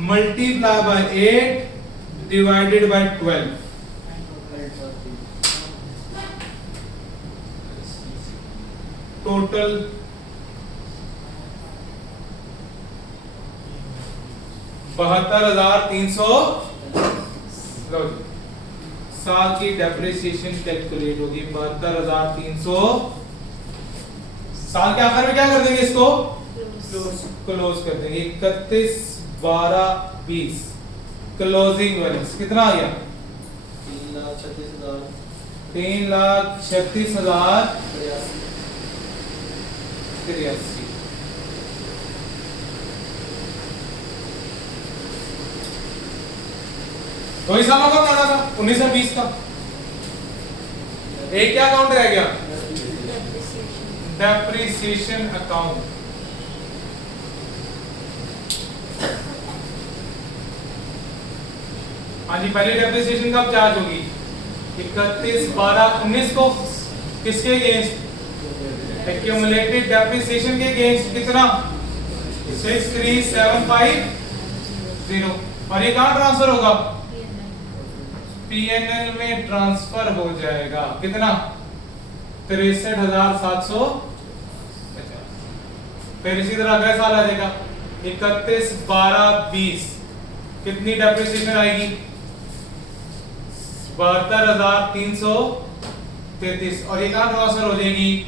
multiply by 8 divided by 12। Total $72,300। लो जी, साल की डेप्रिसिएशन कैलकुलेट होगी 72,300। साल के आखिर में क्या कर देंगे? इसको क्लोज कर देंगे। 31 12 20 क्लोजिंग बैलेंस कितना आ गया? 3,36,083। वही सालों का पढ़ा था 19 और 20 का। एक क्या अकाउंट रह गया? Depreciation account. हाँ जी, पहले डेप्रिसिएशन कब चार्ज होगी? 31 12 19 को। किसके अगेंस्ट? एक्यूमुलेटेड डेप्रिसिएशन के अगेंस्ट। कितना? 63750। और ये कहां ट्रांसफर होगा? पीएनएल में ट्रांसफर हो जाएगा। कितना? 63,750। फिर इसी तरह अगले साल आ जाएगा 31 12 20। कितनी डेप्रिसिएशन आएगी? 72,333। और ये कहां ट्रांसफर हो जाएगी?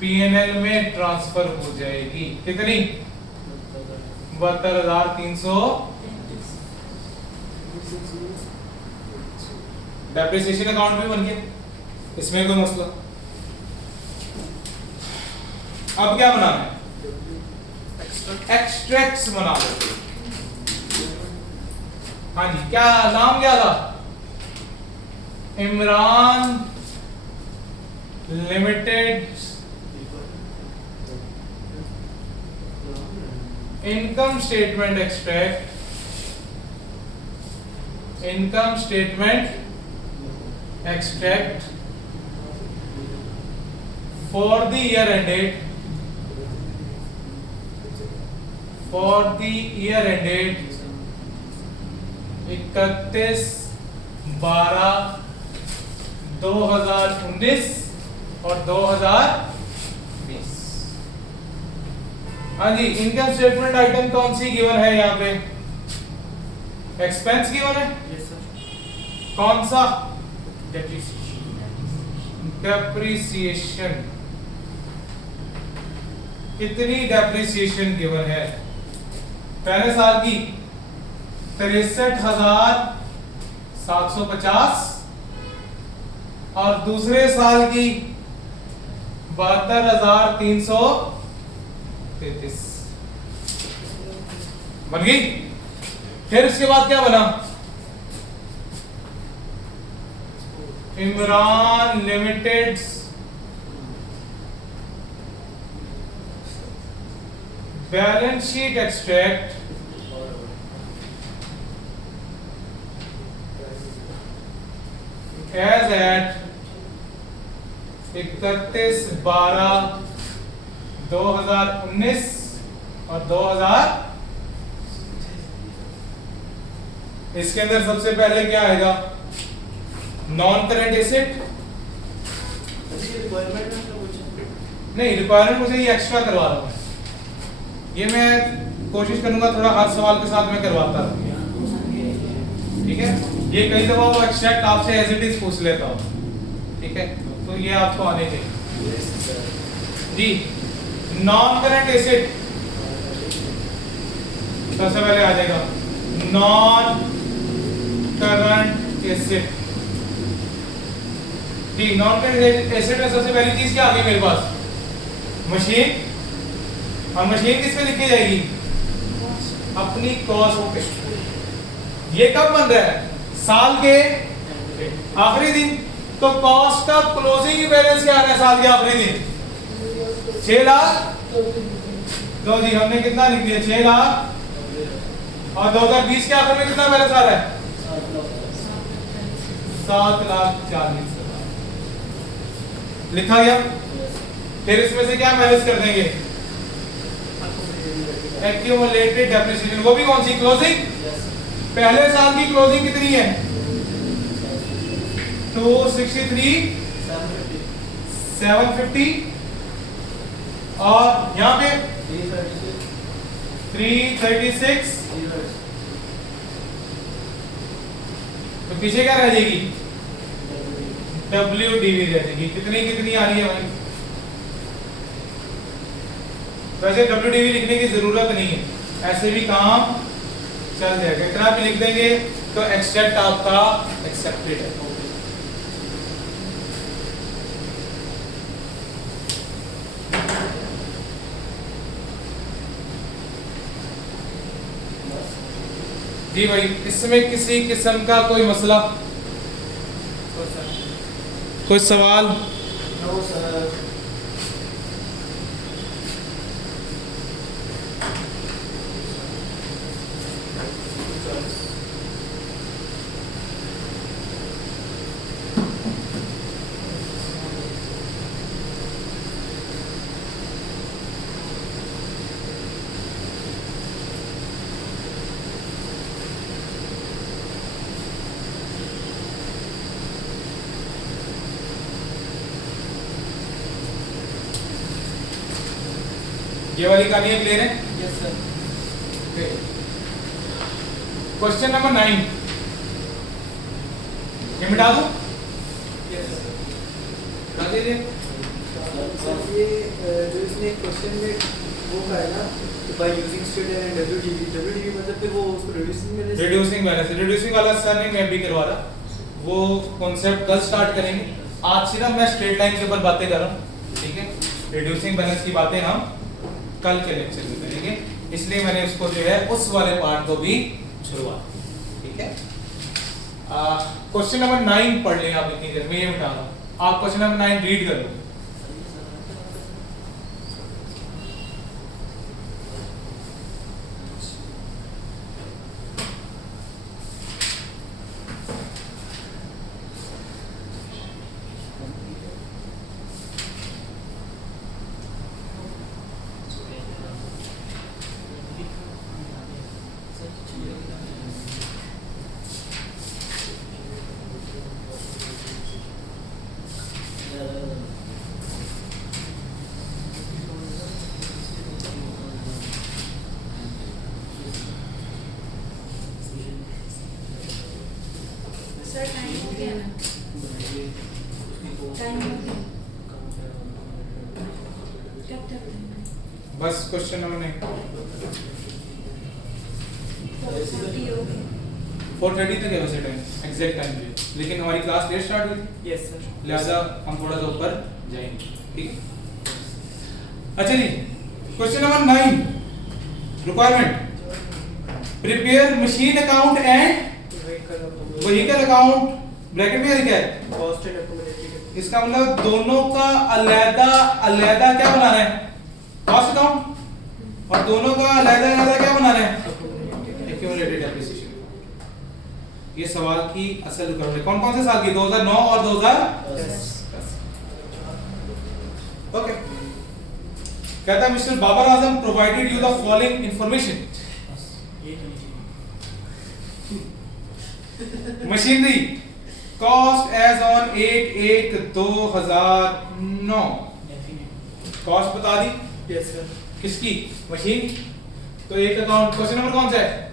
पीएनएल में ट्रांसफर हो जाएगी। कितनी? 72,300। डेप्रिसिएशन अकाउंट भी बन गया, इसमें कोई मसला। अब क्या बनाना है? एक्सट्रैक्ट्स बना लो। हाँ जी, क्या नाम क्या था? Imran limited income statement extract. Income statement extract for the year ended 31/12/2019 और 2020। हाँ जी, इनकम स्टेटमेंट आइटम कौन सी गिवन है? यहाँ पे एक्सपेंस गिवन है। कौन सा? डेप्रिसिएशन। कितनी डेप्रिसिएशन गिवन है? पहले साल की 63,750 और दूसरे साल की 72,333 बन गई। फिर उसके बाद क्या बना? Imran limited balance sheet extract as at 31/12/2019 और 2000। इसके अंदर सबसे पहले क्या आएगा? Non current asset. नहीं, रिक्वायरमेंट मुझे ये एक्स्ट्रा करवा रहा हूं। ये मैं कोशिश करूंगा थोड़ा हर सवाल के साथ में करवाता रहूं। ठीक है, ये कई दफा वो एक्सट्रैक्ट आपसे एज इट इज पूछ लेता हूं। ठीक है, तो ये आपको आने चाहिए जी। नॉन करेंट एसेट सबसे पहले आ जाएगा। Non current asset. ठीक, नॉन करंट एसेट में सबसे पहली चीज क्या आ गई मेरे पास? मशीन। और मशीन किस पे लिखी जाएगी? अपनी कॉस्ट पे। ये कब बन रहा है? साल के आखिरी दिन, तो कॉस्ट ऑफ क्लोजिंग बैलेंस क्या आ रहा है साल के आखिरी दिन? 6 लाख। तो जी हमने कितना लिख दिया? 6 लाख। और 2020 के आखिर में कितना बैलेंस आ रहा है? 7,40,000 लिखा गया। फिर इसमें से क्या माइनस कर देंगे? Accumulated depreciation. वो भी कौन सी? क्लोजिंग। पहले साल की क्लोजिंग कितनी है? 263 750 और यहाँ पे 336। तो पीछे क्या रह जाएगी? WDV रह जाएगी। कितनी कितनी आ रही है भाई? वैसे WDV लिखने की जरूरत नहीं है, ऐसे भी काम चल जाएगा। इतना भी लिख देंगे तो एक्सेप्ट आपका एक्सेप्टेड है। जी भाई, इसमें किसी किस्म का कोई मसला, कोई सवाल? No sir. ये वाली कहानी क्लियर है? Yes sir. क्वेश्चन नंबर 9 ये मिटा दूं? Yes sir. मिटा दीजिए। ये जो इसने क्वेश्चन में वो कहा है ना by using state and WDV मतलब फिर वो उसको रिड्यूसिंग बैलेंस रिड्यूसिंग वाला सर नहीं, मैं भी करवा रहा। वो कॉन्सेप्ट कल स्टार्ट करेंगे। आज सिर्फ मैं स्ट्रेट लाइन के ऊपर बातें कर रहा हूँ, ठीक है? रिड्यूसिंग बैलेंस की बातें हम कल के लेक्चर में करेंगे, इसलिए मैंने उसको जो है उस वाले पार्ट को भी छुड़वा, ठीक है? क्वेश्चन नंबर 9 पढ़ लें आप इतनी देर में, ये मिटा दो। आप क्वेश्चन नंबर 9 रीड कर लो। सर टाइम हो गया ना? टाइम हो गया। कब तक? बस क्वेश्चन नंबर 9 40 हो गया। 4:30 तक है वैसे टाइम, एग्जैक्ट टाइम पे, लेकिन हमारी क्लास लेट स्टार्ट हुई, यस सर। लिहाजा हम थोड़ा सा ऊपर जाएंगे, ठीक है? अच्छा जी, question number 9 requirement, prepare machine account and vehicle account, bracket में लिखा है कॉस्ट एंड एक्यूमुलेटेड। इसका मतलब दोनों का अलग अलग क्या बनाना है? कॉस्ट अकाउंट, और दोनों का अलग अलग क्या बनाना है? Accumulated depreciation. ये सवाल की असल रिक्वायरमेंट कौन कौन से साल की? 2009 और 2010। ओके, कहता है mister Babar Azam provided you the following information. Machinery cost as on 1/1/2009, cost बता दी यस सर। किसकी? मशीन। तो एक अकाउंट, क्वेश्चन नंबर कौन सा है?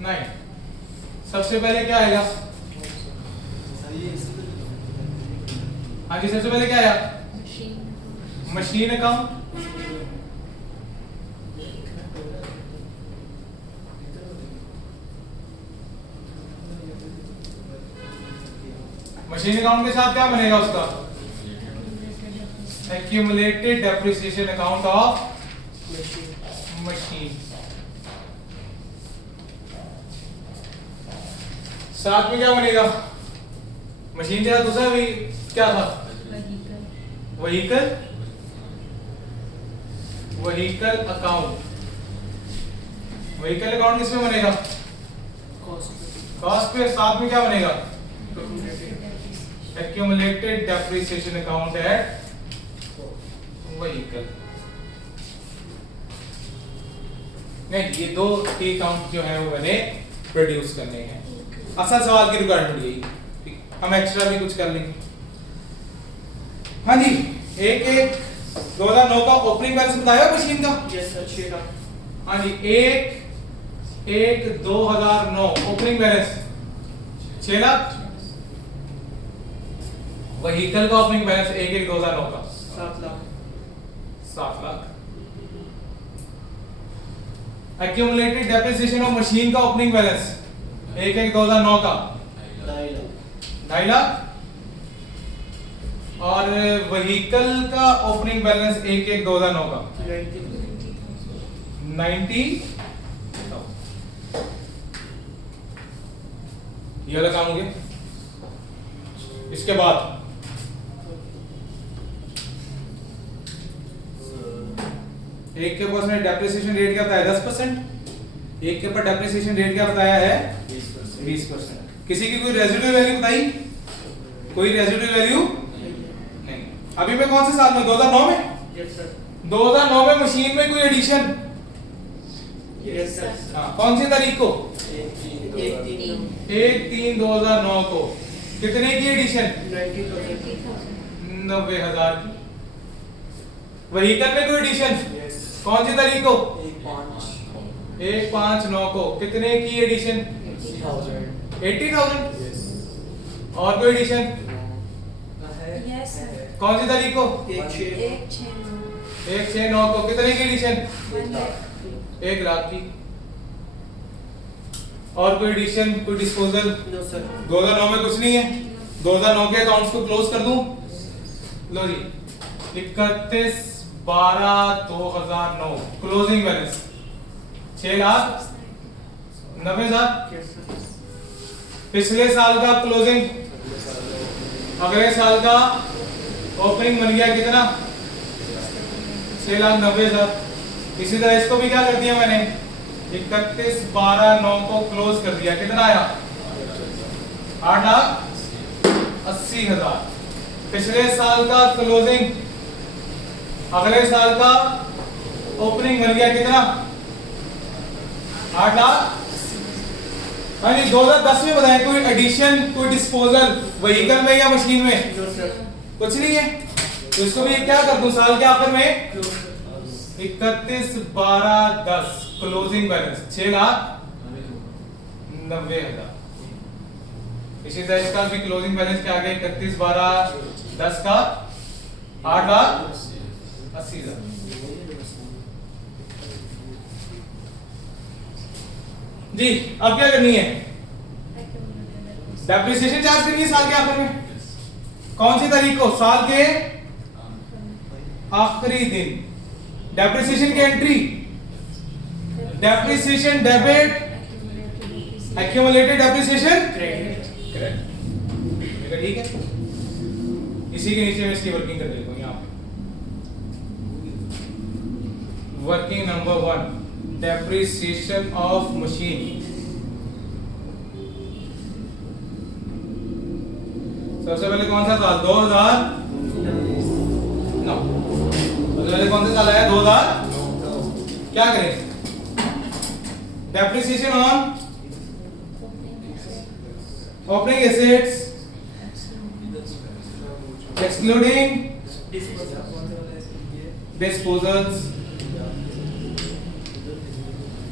9। सबसे पहले क्या आएगा? हाँ जी, सबसे पहले क्या आया? Machine account. मशीन अकाउंट के साथ क्या बनेगा उसका? Accumulated depreciation account of machine. साथ में क्या बनेगा? मशीन के साथ दूसरा भी क्या था? Vehicle account. व्हीकल अकाउंट किसमें बनेगा? कॉस्ट पे। साथ में क्या बनेगा? Accumulated depreciation account at vehicle. नहीं, ये दो टी अकाउंट जो है वो मैंने प्रोड्यूस करने हैं। असल सवाल की रिक्वायरमेंट यही, ठीक। हम एक्स्ट्रा भी कुछ कर लेंगे। हाँ जी, एक 2009 का ओपनिंग बैलेंस बताया मशीन का? Yes sir, 6 lakh. हाँ जी, एक 2009 ओपनिंग बैलेंस 6 लाख। व्हीकल का ओपनिंग बैलेंस 2009 का 7 lakh. 7 lakh. Accumulated depreciation of machine का ओपनिंग बैलेंस 2009 का 2.5 लाख। और व्हीकल का ओपनिंग बैलेंस 2009 का 90। ये वाला काम हो गया। इसके बाद एक के ऊपर उसने डेप्रिसिएशन रेट क्या बताया? 10%। एक के ऊपर डेप्रिसिएशन रेट क्या बताया है? 20%। किसी की कोई रेजिडुअल वैल्यू बताई? कोई रेजिडुअल वैल्यू नहीं। अभी मैं कौन से साल में? 2009 में। Yes sir. 2009 में मशीन में कोई एडिशन? Yes sir. हाँ, कौन सी तारीख को? 1/3/2009 को। कितने की एडिशन? 90,000। 90,000 की। व्हीकल में कोई एडिशन? कौन सी तारीख को? 1/5/9 को। कितने की एडिशन? 80,000। और कोई एडिशन? कौन सी तारीख को? 1/6/9 को। कितने की एडिशन? 1 लाख की। और कोई एडिशन, कोई डिस्पोजल? No sir. 2009 में कुछ नहीं है। 2009 के अकाउंट्स को क्लोज कर दूं। लो जी, 31/12/2009 क्लोजिंग बैलेंस 6,90,000। Yes sir. पिछले साल का क्लोजिंग, अगले साल का ओपनिंग बन गया कितना? 6,90,000। इसी तरह इसको भी क्या कर दिया मैंने? 31/12/9 को क्लोज कर दिया। कितना आया? 8,80,000। पिछले साल का क्लोजिंग, अगले साल का ओपनिंग बन गया कितना? 8 लाख। हाँ जी, 2010 में बताएं कोई एडिशन, कोई डिस्पोजल व्हीकल में या मशीन में? No sir. कुछ नहीं है। तो इसको भी क्या कर दूं साल के आखिर में? क्लोज। 31/12/10 closing balance 6,90,000। इसी तरह इसका भी क्लोजिंग बैलेंस क्या आ गया? 31/12/10 का 8,80,000। जी, अब क्या करनी है? डेप्रिसिएशन चार्ज करनी है साल के आखिर में। कौन सी तारीख को? साल के आखिरी दिन। डेप्रिसिएशन की entry, depreciation debit, accumulated depreciation credit. ठीक है। इसी के नीचे मैं इसकी वर्किंग कर देता हूं। यहाँ पे working number 1, depreciation of machine. सबसे पहले कौन सा साल? 2009। सबसे पहले कौन सा साल आया? 2009। क्या करें? Depreciation on opening assets excluding disposals.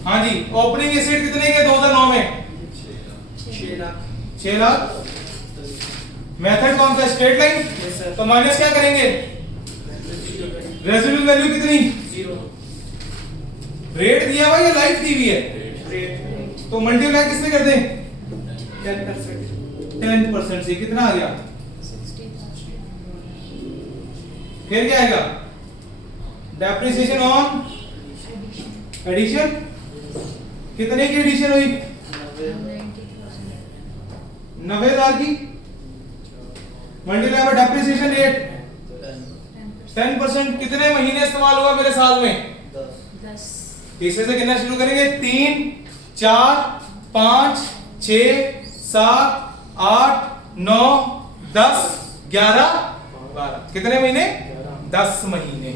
हाँ जी, ओपनिंग एसेट कितने के 2009 में? 6 लाख। 6 लाख। मेथड कौन सा? Straight line. Yes sir. तो माइनस क्या करेंगे? रेजिडुअल वैल्यू कितनी? 0। रेट दिया हुआ या लाइफ दी हुई है? रेट। तो मल्टीप्लाई किससे कर दें? 10%। 10% से कितना आ गया? 60,000। फिर क्या आएगा? Depreciation on addition. कितने की एडिशन हुई? 90,000। 90,000 की। Multiply by depreciation rate 10%। कितने महीने इस्तेमाल हुआ मेरे साल में? 10 तीसरे से गिनना शुरू करेंगे। 3 4 5 6 7 8 9 10 11 12। कितने महीने? 10 महीने।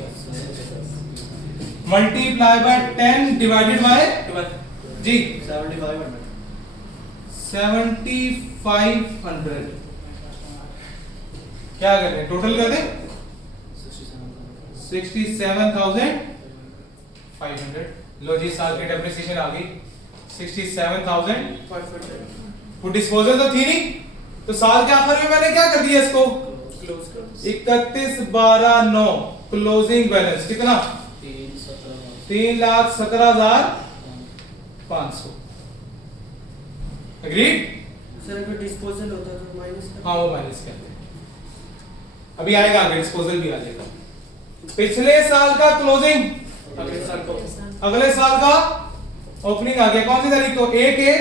मल्टीप्लाई बाय 10 डिवाइडेड बाय जी 7500। क्या कर रहे हैं? टोटल कर दें 67,500। लो जी, साल की डेप्रिसिएशन आ गई 67,000। वो डिस्पोजल तो थी नहीं, तो साल के आखिर में मैंने क्या कर दिया इसको? 31/12/9 क्लोजिंग बैलेंस कितना? 3,17,500। एग्रीड? सर अगर डिस्पोजल होता तो माइनस कर। हाँ, वो माइनस करते हैं। अभी आएगा आगे, डिस्पोजल भी आ जाएगा। पिछले साल का क्लोजिंग, अगले साल को अगले साल का ओपनिंग आ गया। कौन सी तारीख को? 1/1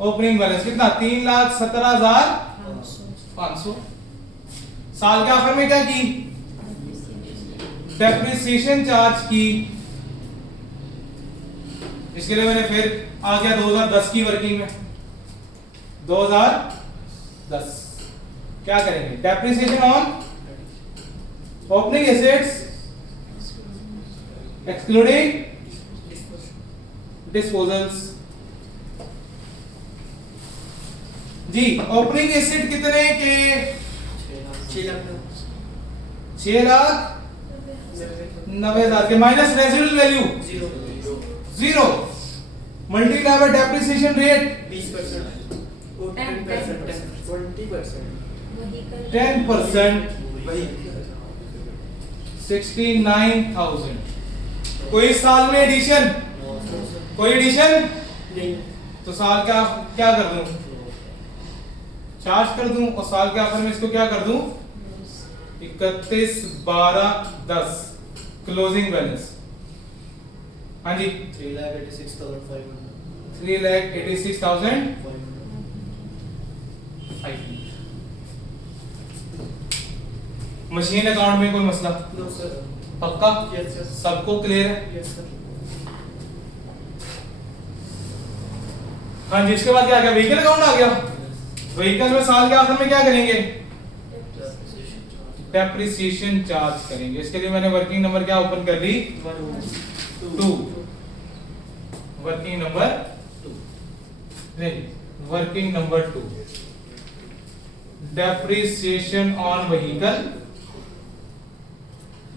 ओपनिंग बैलेंस कितना? 3,17,500। साल के आखिर में क्या की? डेप्रिसिएशन चार्ज की। इसके लिए मैंने फिर आ गया 2010 की वर्किंग में। 2010 क्या करेंगे? Depreciation on opening assets excluding disposals. जी, ओपनिंग एसेट कितने के? 6,90,000 के minus residual value 0 multiply by depreciation rate 20%। 10%। 69,000। कोई साल में एडिशन? कोई एडिशन? नहीं। तो साल का क्या कर दूं? चार्ज कर दूं, और साल के आखिर में इसको क्या कर दूं? 31/12/10 क्लोजिंग बैलेंस। हाँ जी, 3,86,500। मशीन अकाउंट में कोई मसला? No sir. पक्का? Yes sir. सबको क्लियर है? Yes sir. हाँ जी, इसके बाद क्या आ गया? व्हीकल अकाउंट आ गया। व्हीकल में साल के आखिर में क्या करेंगे? डेप्रिसिएशन चार्ज करेंगे। इसके लिए मैंने वर्किंग नंबर क्या ओपन कर ली? 2। वर्किंग नंबर 2 नहीं, working number 2। Depreciation on vehicle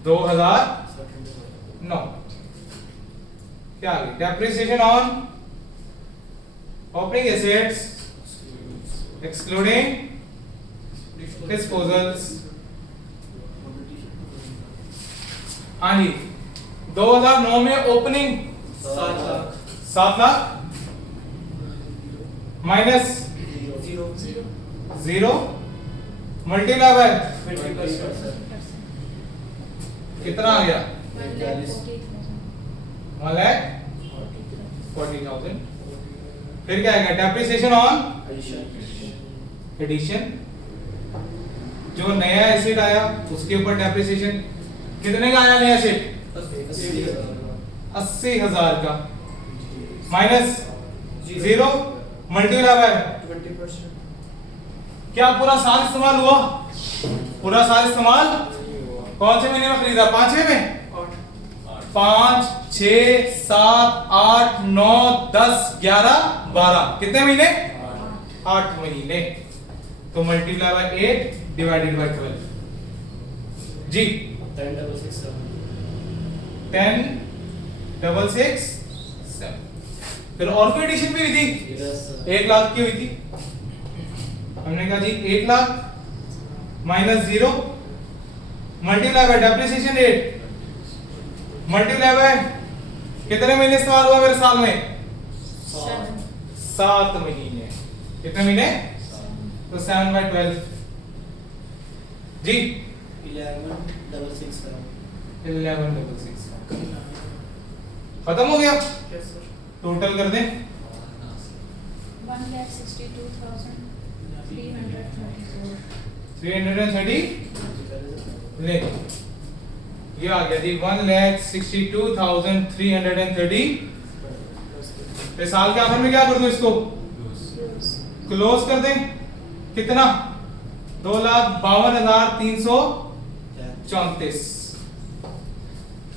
2009। क्या आ गई? Depreciation on opening assets excluding disposals. हाँ जी, 2009 में opening 7 lakh minus 0 multiply by 20%। कितना आ गया? 1,40,000। फिर क्या आएगा? Depreciation on addition. जो नया एसेट आया उसके ऊपर डेप्रिसिएशन कितने का आया? नया एसेट 80,000 का माइनस 0 मल्टीप्लाई बाय 20%। क्या पूरा साल इस्तेमाल हुआ? पूरा साल इस्तेमाल कौन से महीने में खरीदा? 5वें में? 5 6 7 8 9 10 11 12। कितने महीने? 8 महीने। तो मल्टीप्लाई बाय 8 डिवाइडेड बाय 12 जी 10,667। फिर और कोई एडिशन भी हुई थी? 1 लाख की हुई थी। हमने कहा जी 1 lakh minus 0 multiply by depreciation rate multiply by कितने महीने इस्तेमाल हुआ मेरे साल में? 7 महीने। कितने महीने? तो 7/12 जी 11,667। खत्म हो गया? Yes sir. टोटल कर दें 1,62,334। 330 ले ये आ गया जी 1,62,330। फिर साल के आखिर में क्या कर दूं इसको क्लोज कर दें कितना 2,52,334।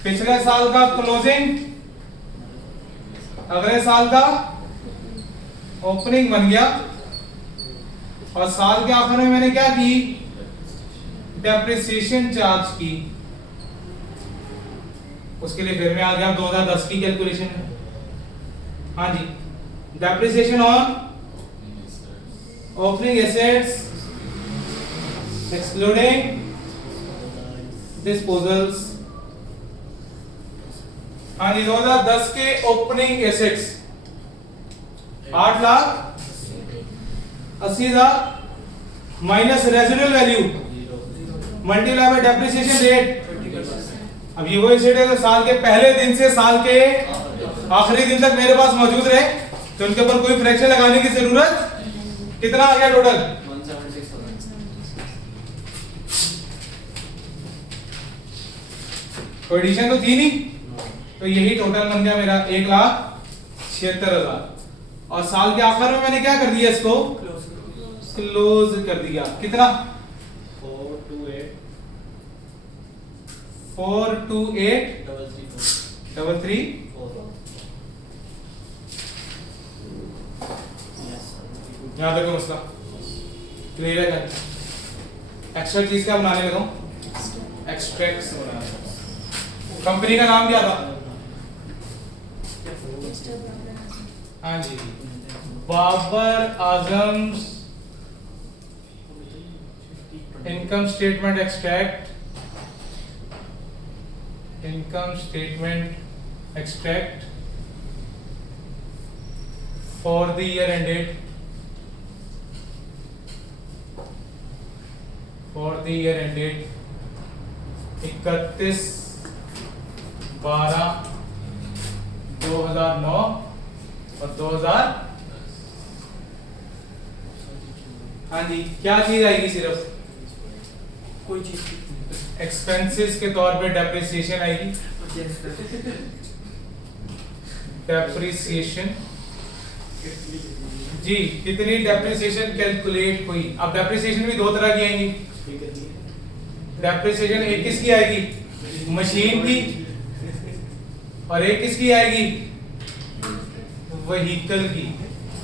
पिछले साल का क्लोजिंग अगले साल का ओपनिंग बन गया और साल के आखिर में मैंने क्या की डेप्रिसिएशन चार्ज की। उसके लिए फिर मैं आ गया 2010 की कैलकुलेशन में। हाँ जी depreciation on opening assets excluding disposals. हाँ जी 2010 के opening assets 8,80,000 minus residual value multiply by depreciation rate. अब ये वो एसेट है जो साल के पहले दिन से साल के आखिरी दिन तक मेरे पास मौजूद रहे तो उनके ऊपर कोई फ्रैक्शन लगाने की जरूरत। कितना आ गया टोटल 176,000। कोई एडिशन तो थी नहीं तो यही टोटल बन गया मेरा 1,76,000। और साल के आखिर में मैंने क्या कर दिया इसको क्लोज कर दिया कितना 428,334। यहां तक मसला क्लियर है। एक्स्ट्रा चीज क्या बनाने लगा हूं एक्सट्रैक्ट बनाने। कंपनी का नाम क्या था हाँ जी Babar Azam's income statement extract for the year ended 31/12/2009 और 2000। हाँ जी क्या चीज आएगी सिर्फ कोई चीज एक्सपेंसेस के तौर पे डेप्रिसिएशन आएगी। डेप्रिसिएशन जी कितनी डेप्रिसिएशन कैलकुलेट हुई। अब डेप्रिसिएशन भी दो तरह की आएंगी। डेप्रिसिएशन एक किसकी आएगी मशीन की और एक किसकी आएगी व्हीकल की।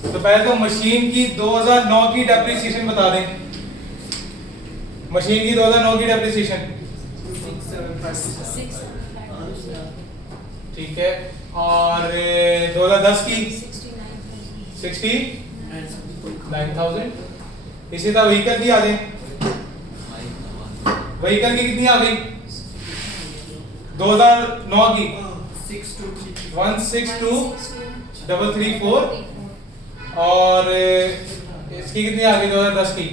तो पहले तो मशीन की 2009 की डेप्रिसिएशन बता दें। मशीन की 2009 की डेप्रिसिएशन ठीक है और 2010 की 69,000। इसी तरह व्हीकल की आ जाए। व्हीकल की कितनी आ गई 2009 की 162,334 और इसकी कितनी आ गई 2010 की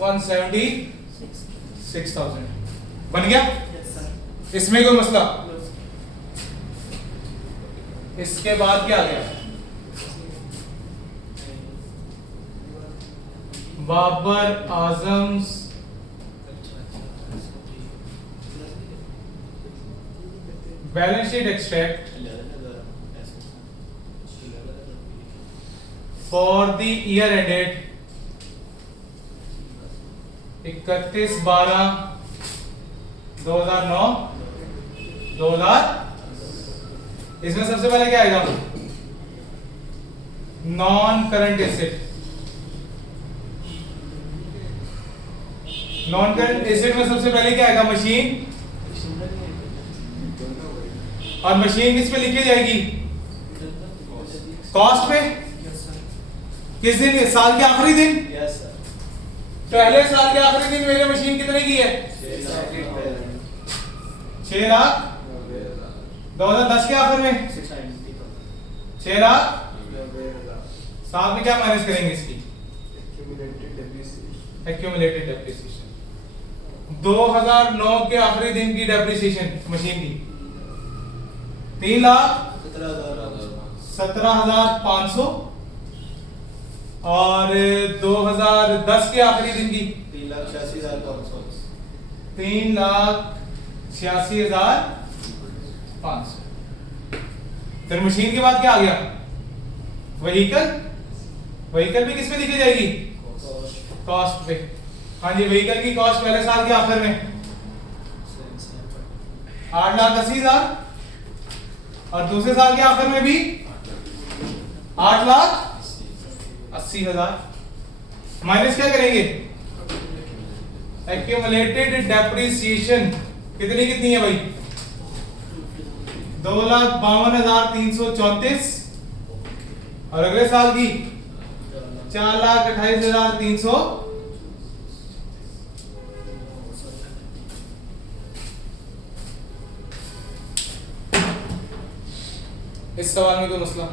176,000। बन गया इसमें कोई मसला। इसके बाद क्या आ गया Babar Azam's balance sheet extract for the year ended 31/12/2009 2000। इसमें सबसे पहले क्या आएगा non current asset. Non current asset में सबसे पहले क्या आएगा मशीन और मशीन किस पे लिखी जाएगी कॉस्ट पे। किस दिन साल के आखिरी दिन पहले साल के आखिरी दिन मेरे मशीन कितने की है 6 लाख। 2010 के आखिर में 6 लाख। साथ में क्या माइनस करेंगे इसकी एक्यूमुलेटेड डेप्रिसिएशन। 2009 के आखिरी दिन की डेप्रिसिएशन मशीन की 3,17,500 और 2010 के आखिरी दिन की 3,86,500। फिर मशीन के बाद क्या आ गया? व्हीकल। व्हीकल भी किस पे लिखी जाएगी? कॉस्ट पे। हाँ जी, व्हीकल की कॉस्ट पहले साल के आखिर में 8,80,000 और दूसरे साल के आखिर में भी 8,80,000। माइनस क्या करेंगे? एक्यूमुलेटेड डेप्रिसिएशन कितनी कितनी है भाई? 2,52,334 और अगले साल की 4,28,300। इस सवाल में कोई मसला?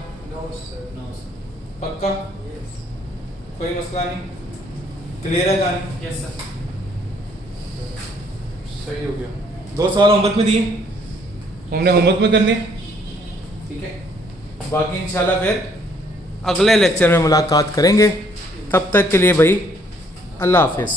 पक्का? कोई मसला नहीं? क्लियर है कहानी? Yes sir. सही हो गया। 2 सवाल होमवर्क में दिए, हमने होमवर्क में करने, ठीक है। बाकी इंशाल्लाह फिर अगले लेक्चर में मुलाकात करेंगे। तब तक के लिए भाई अल्लाह हाफिज़।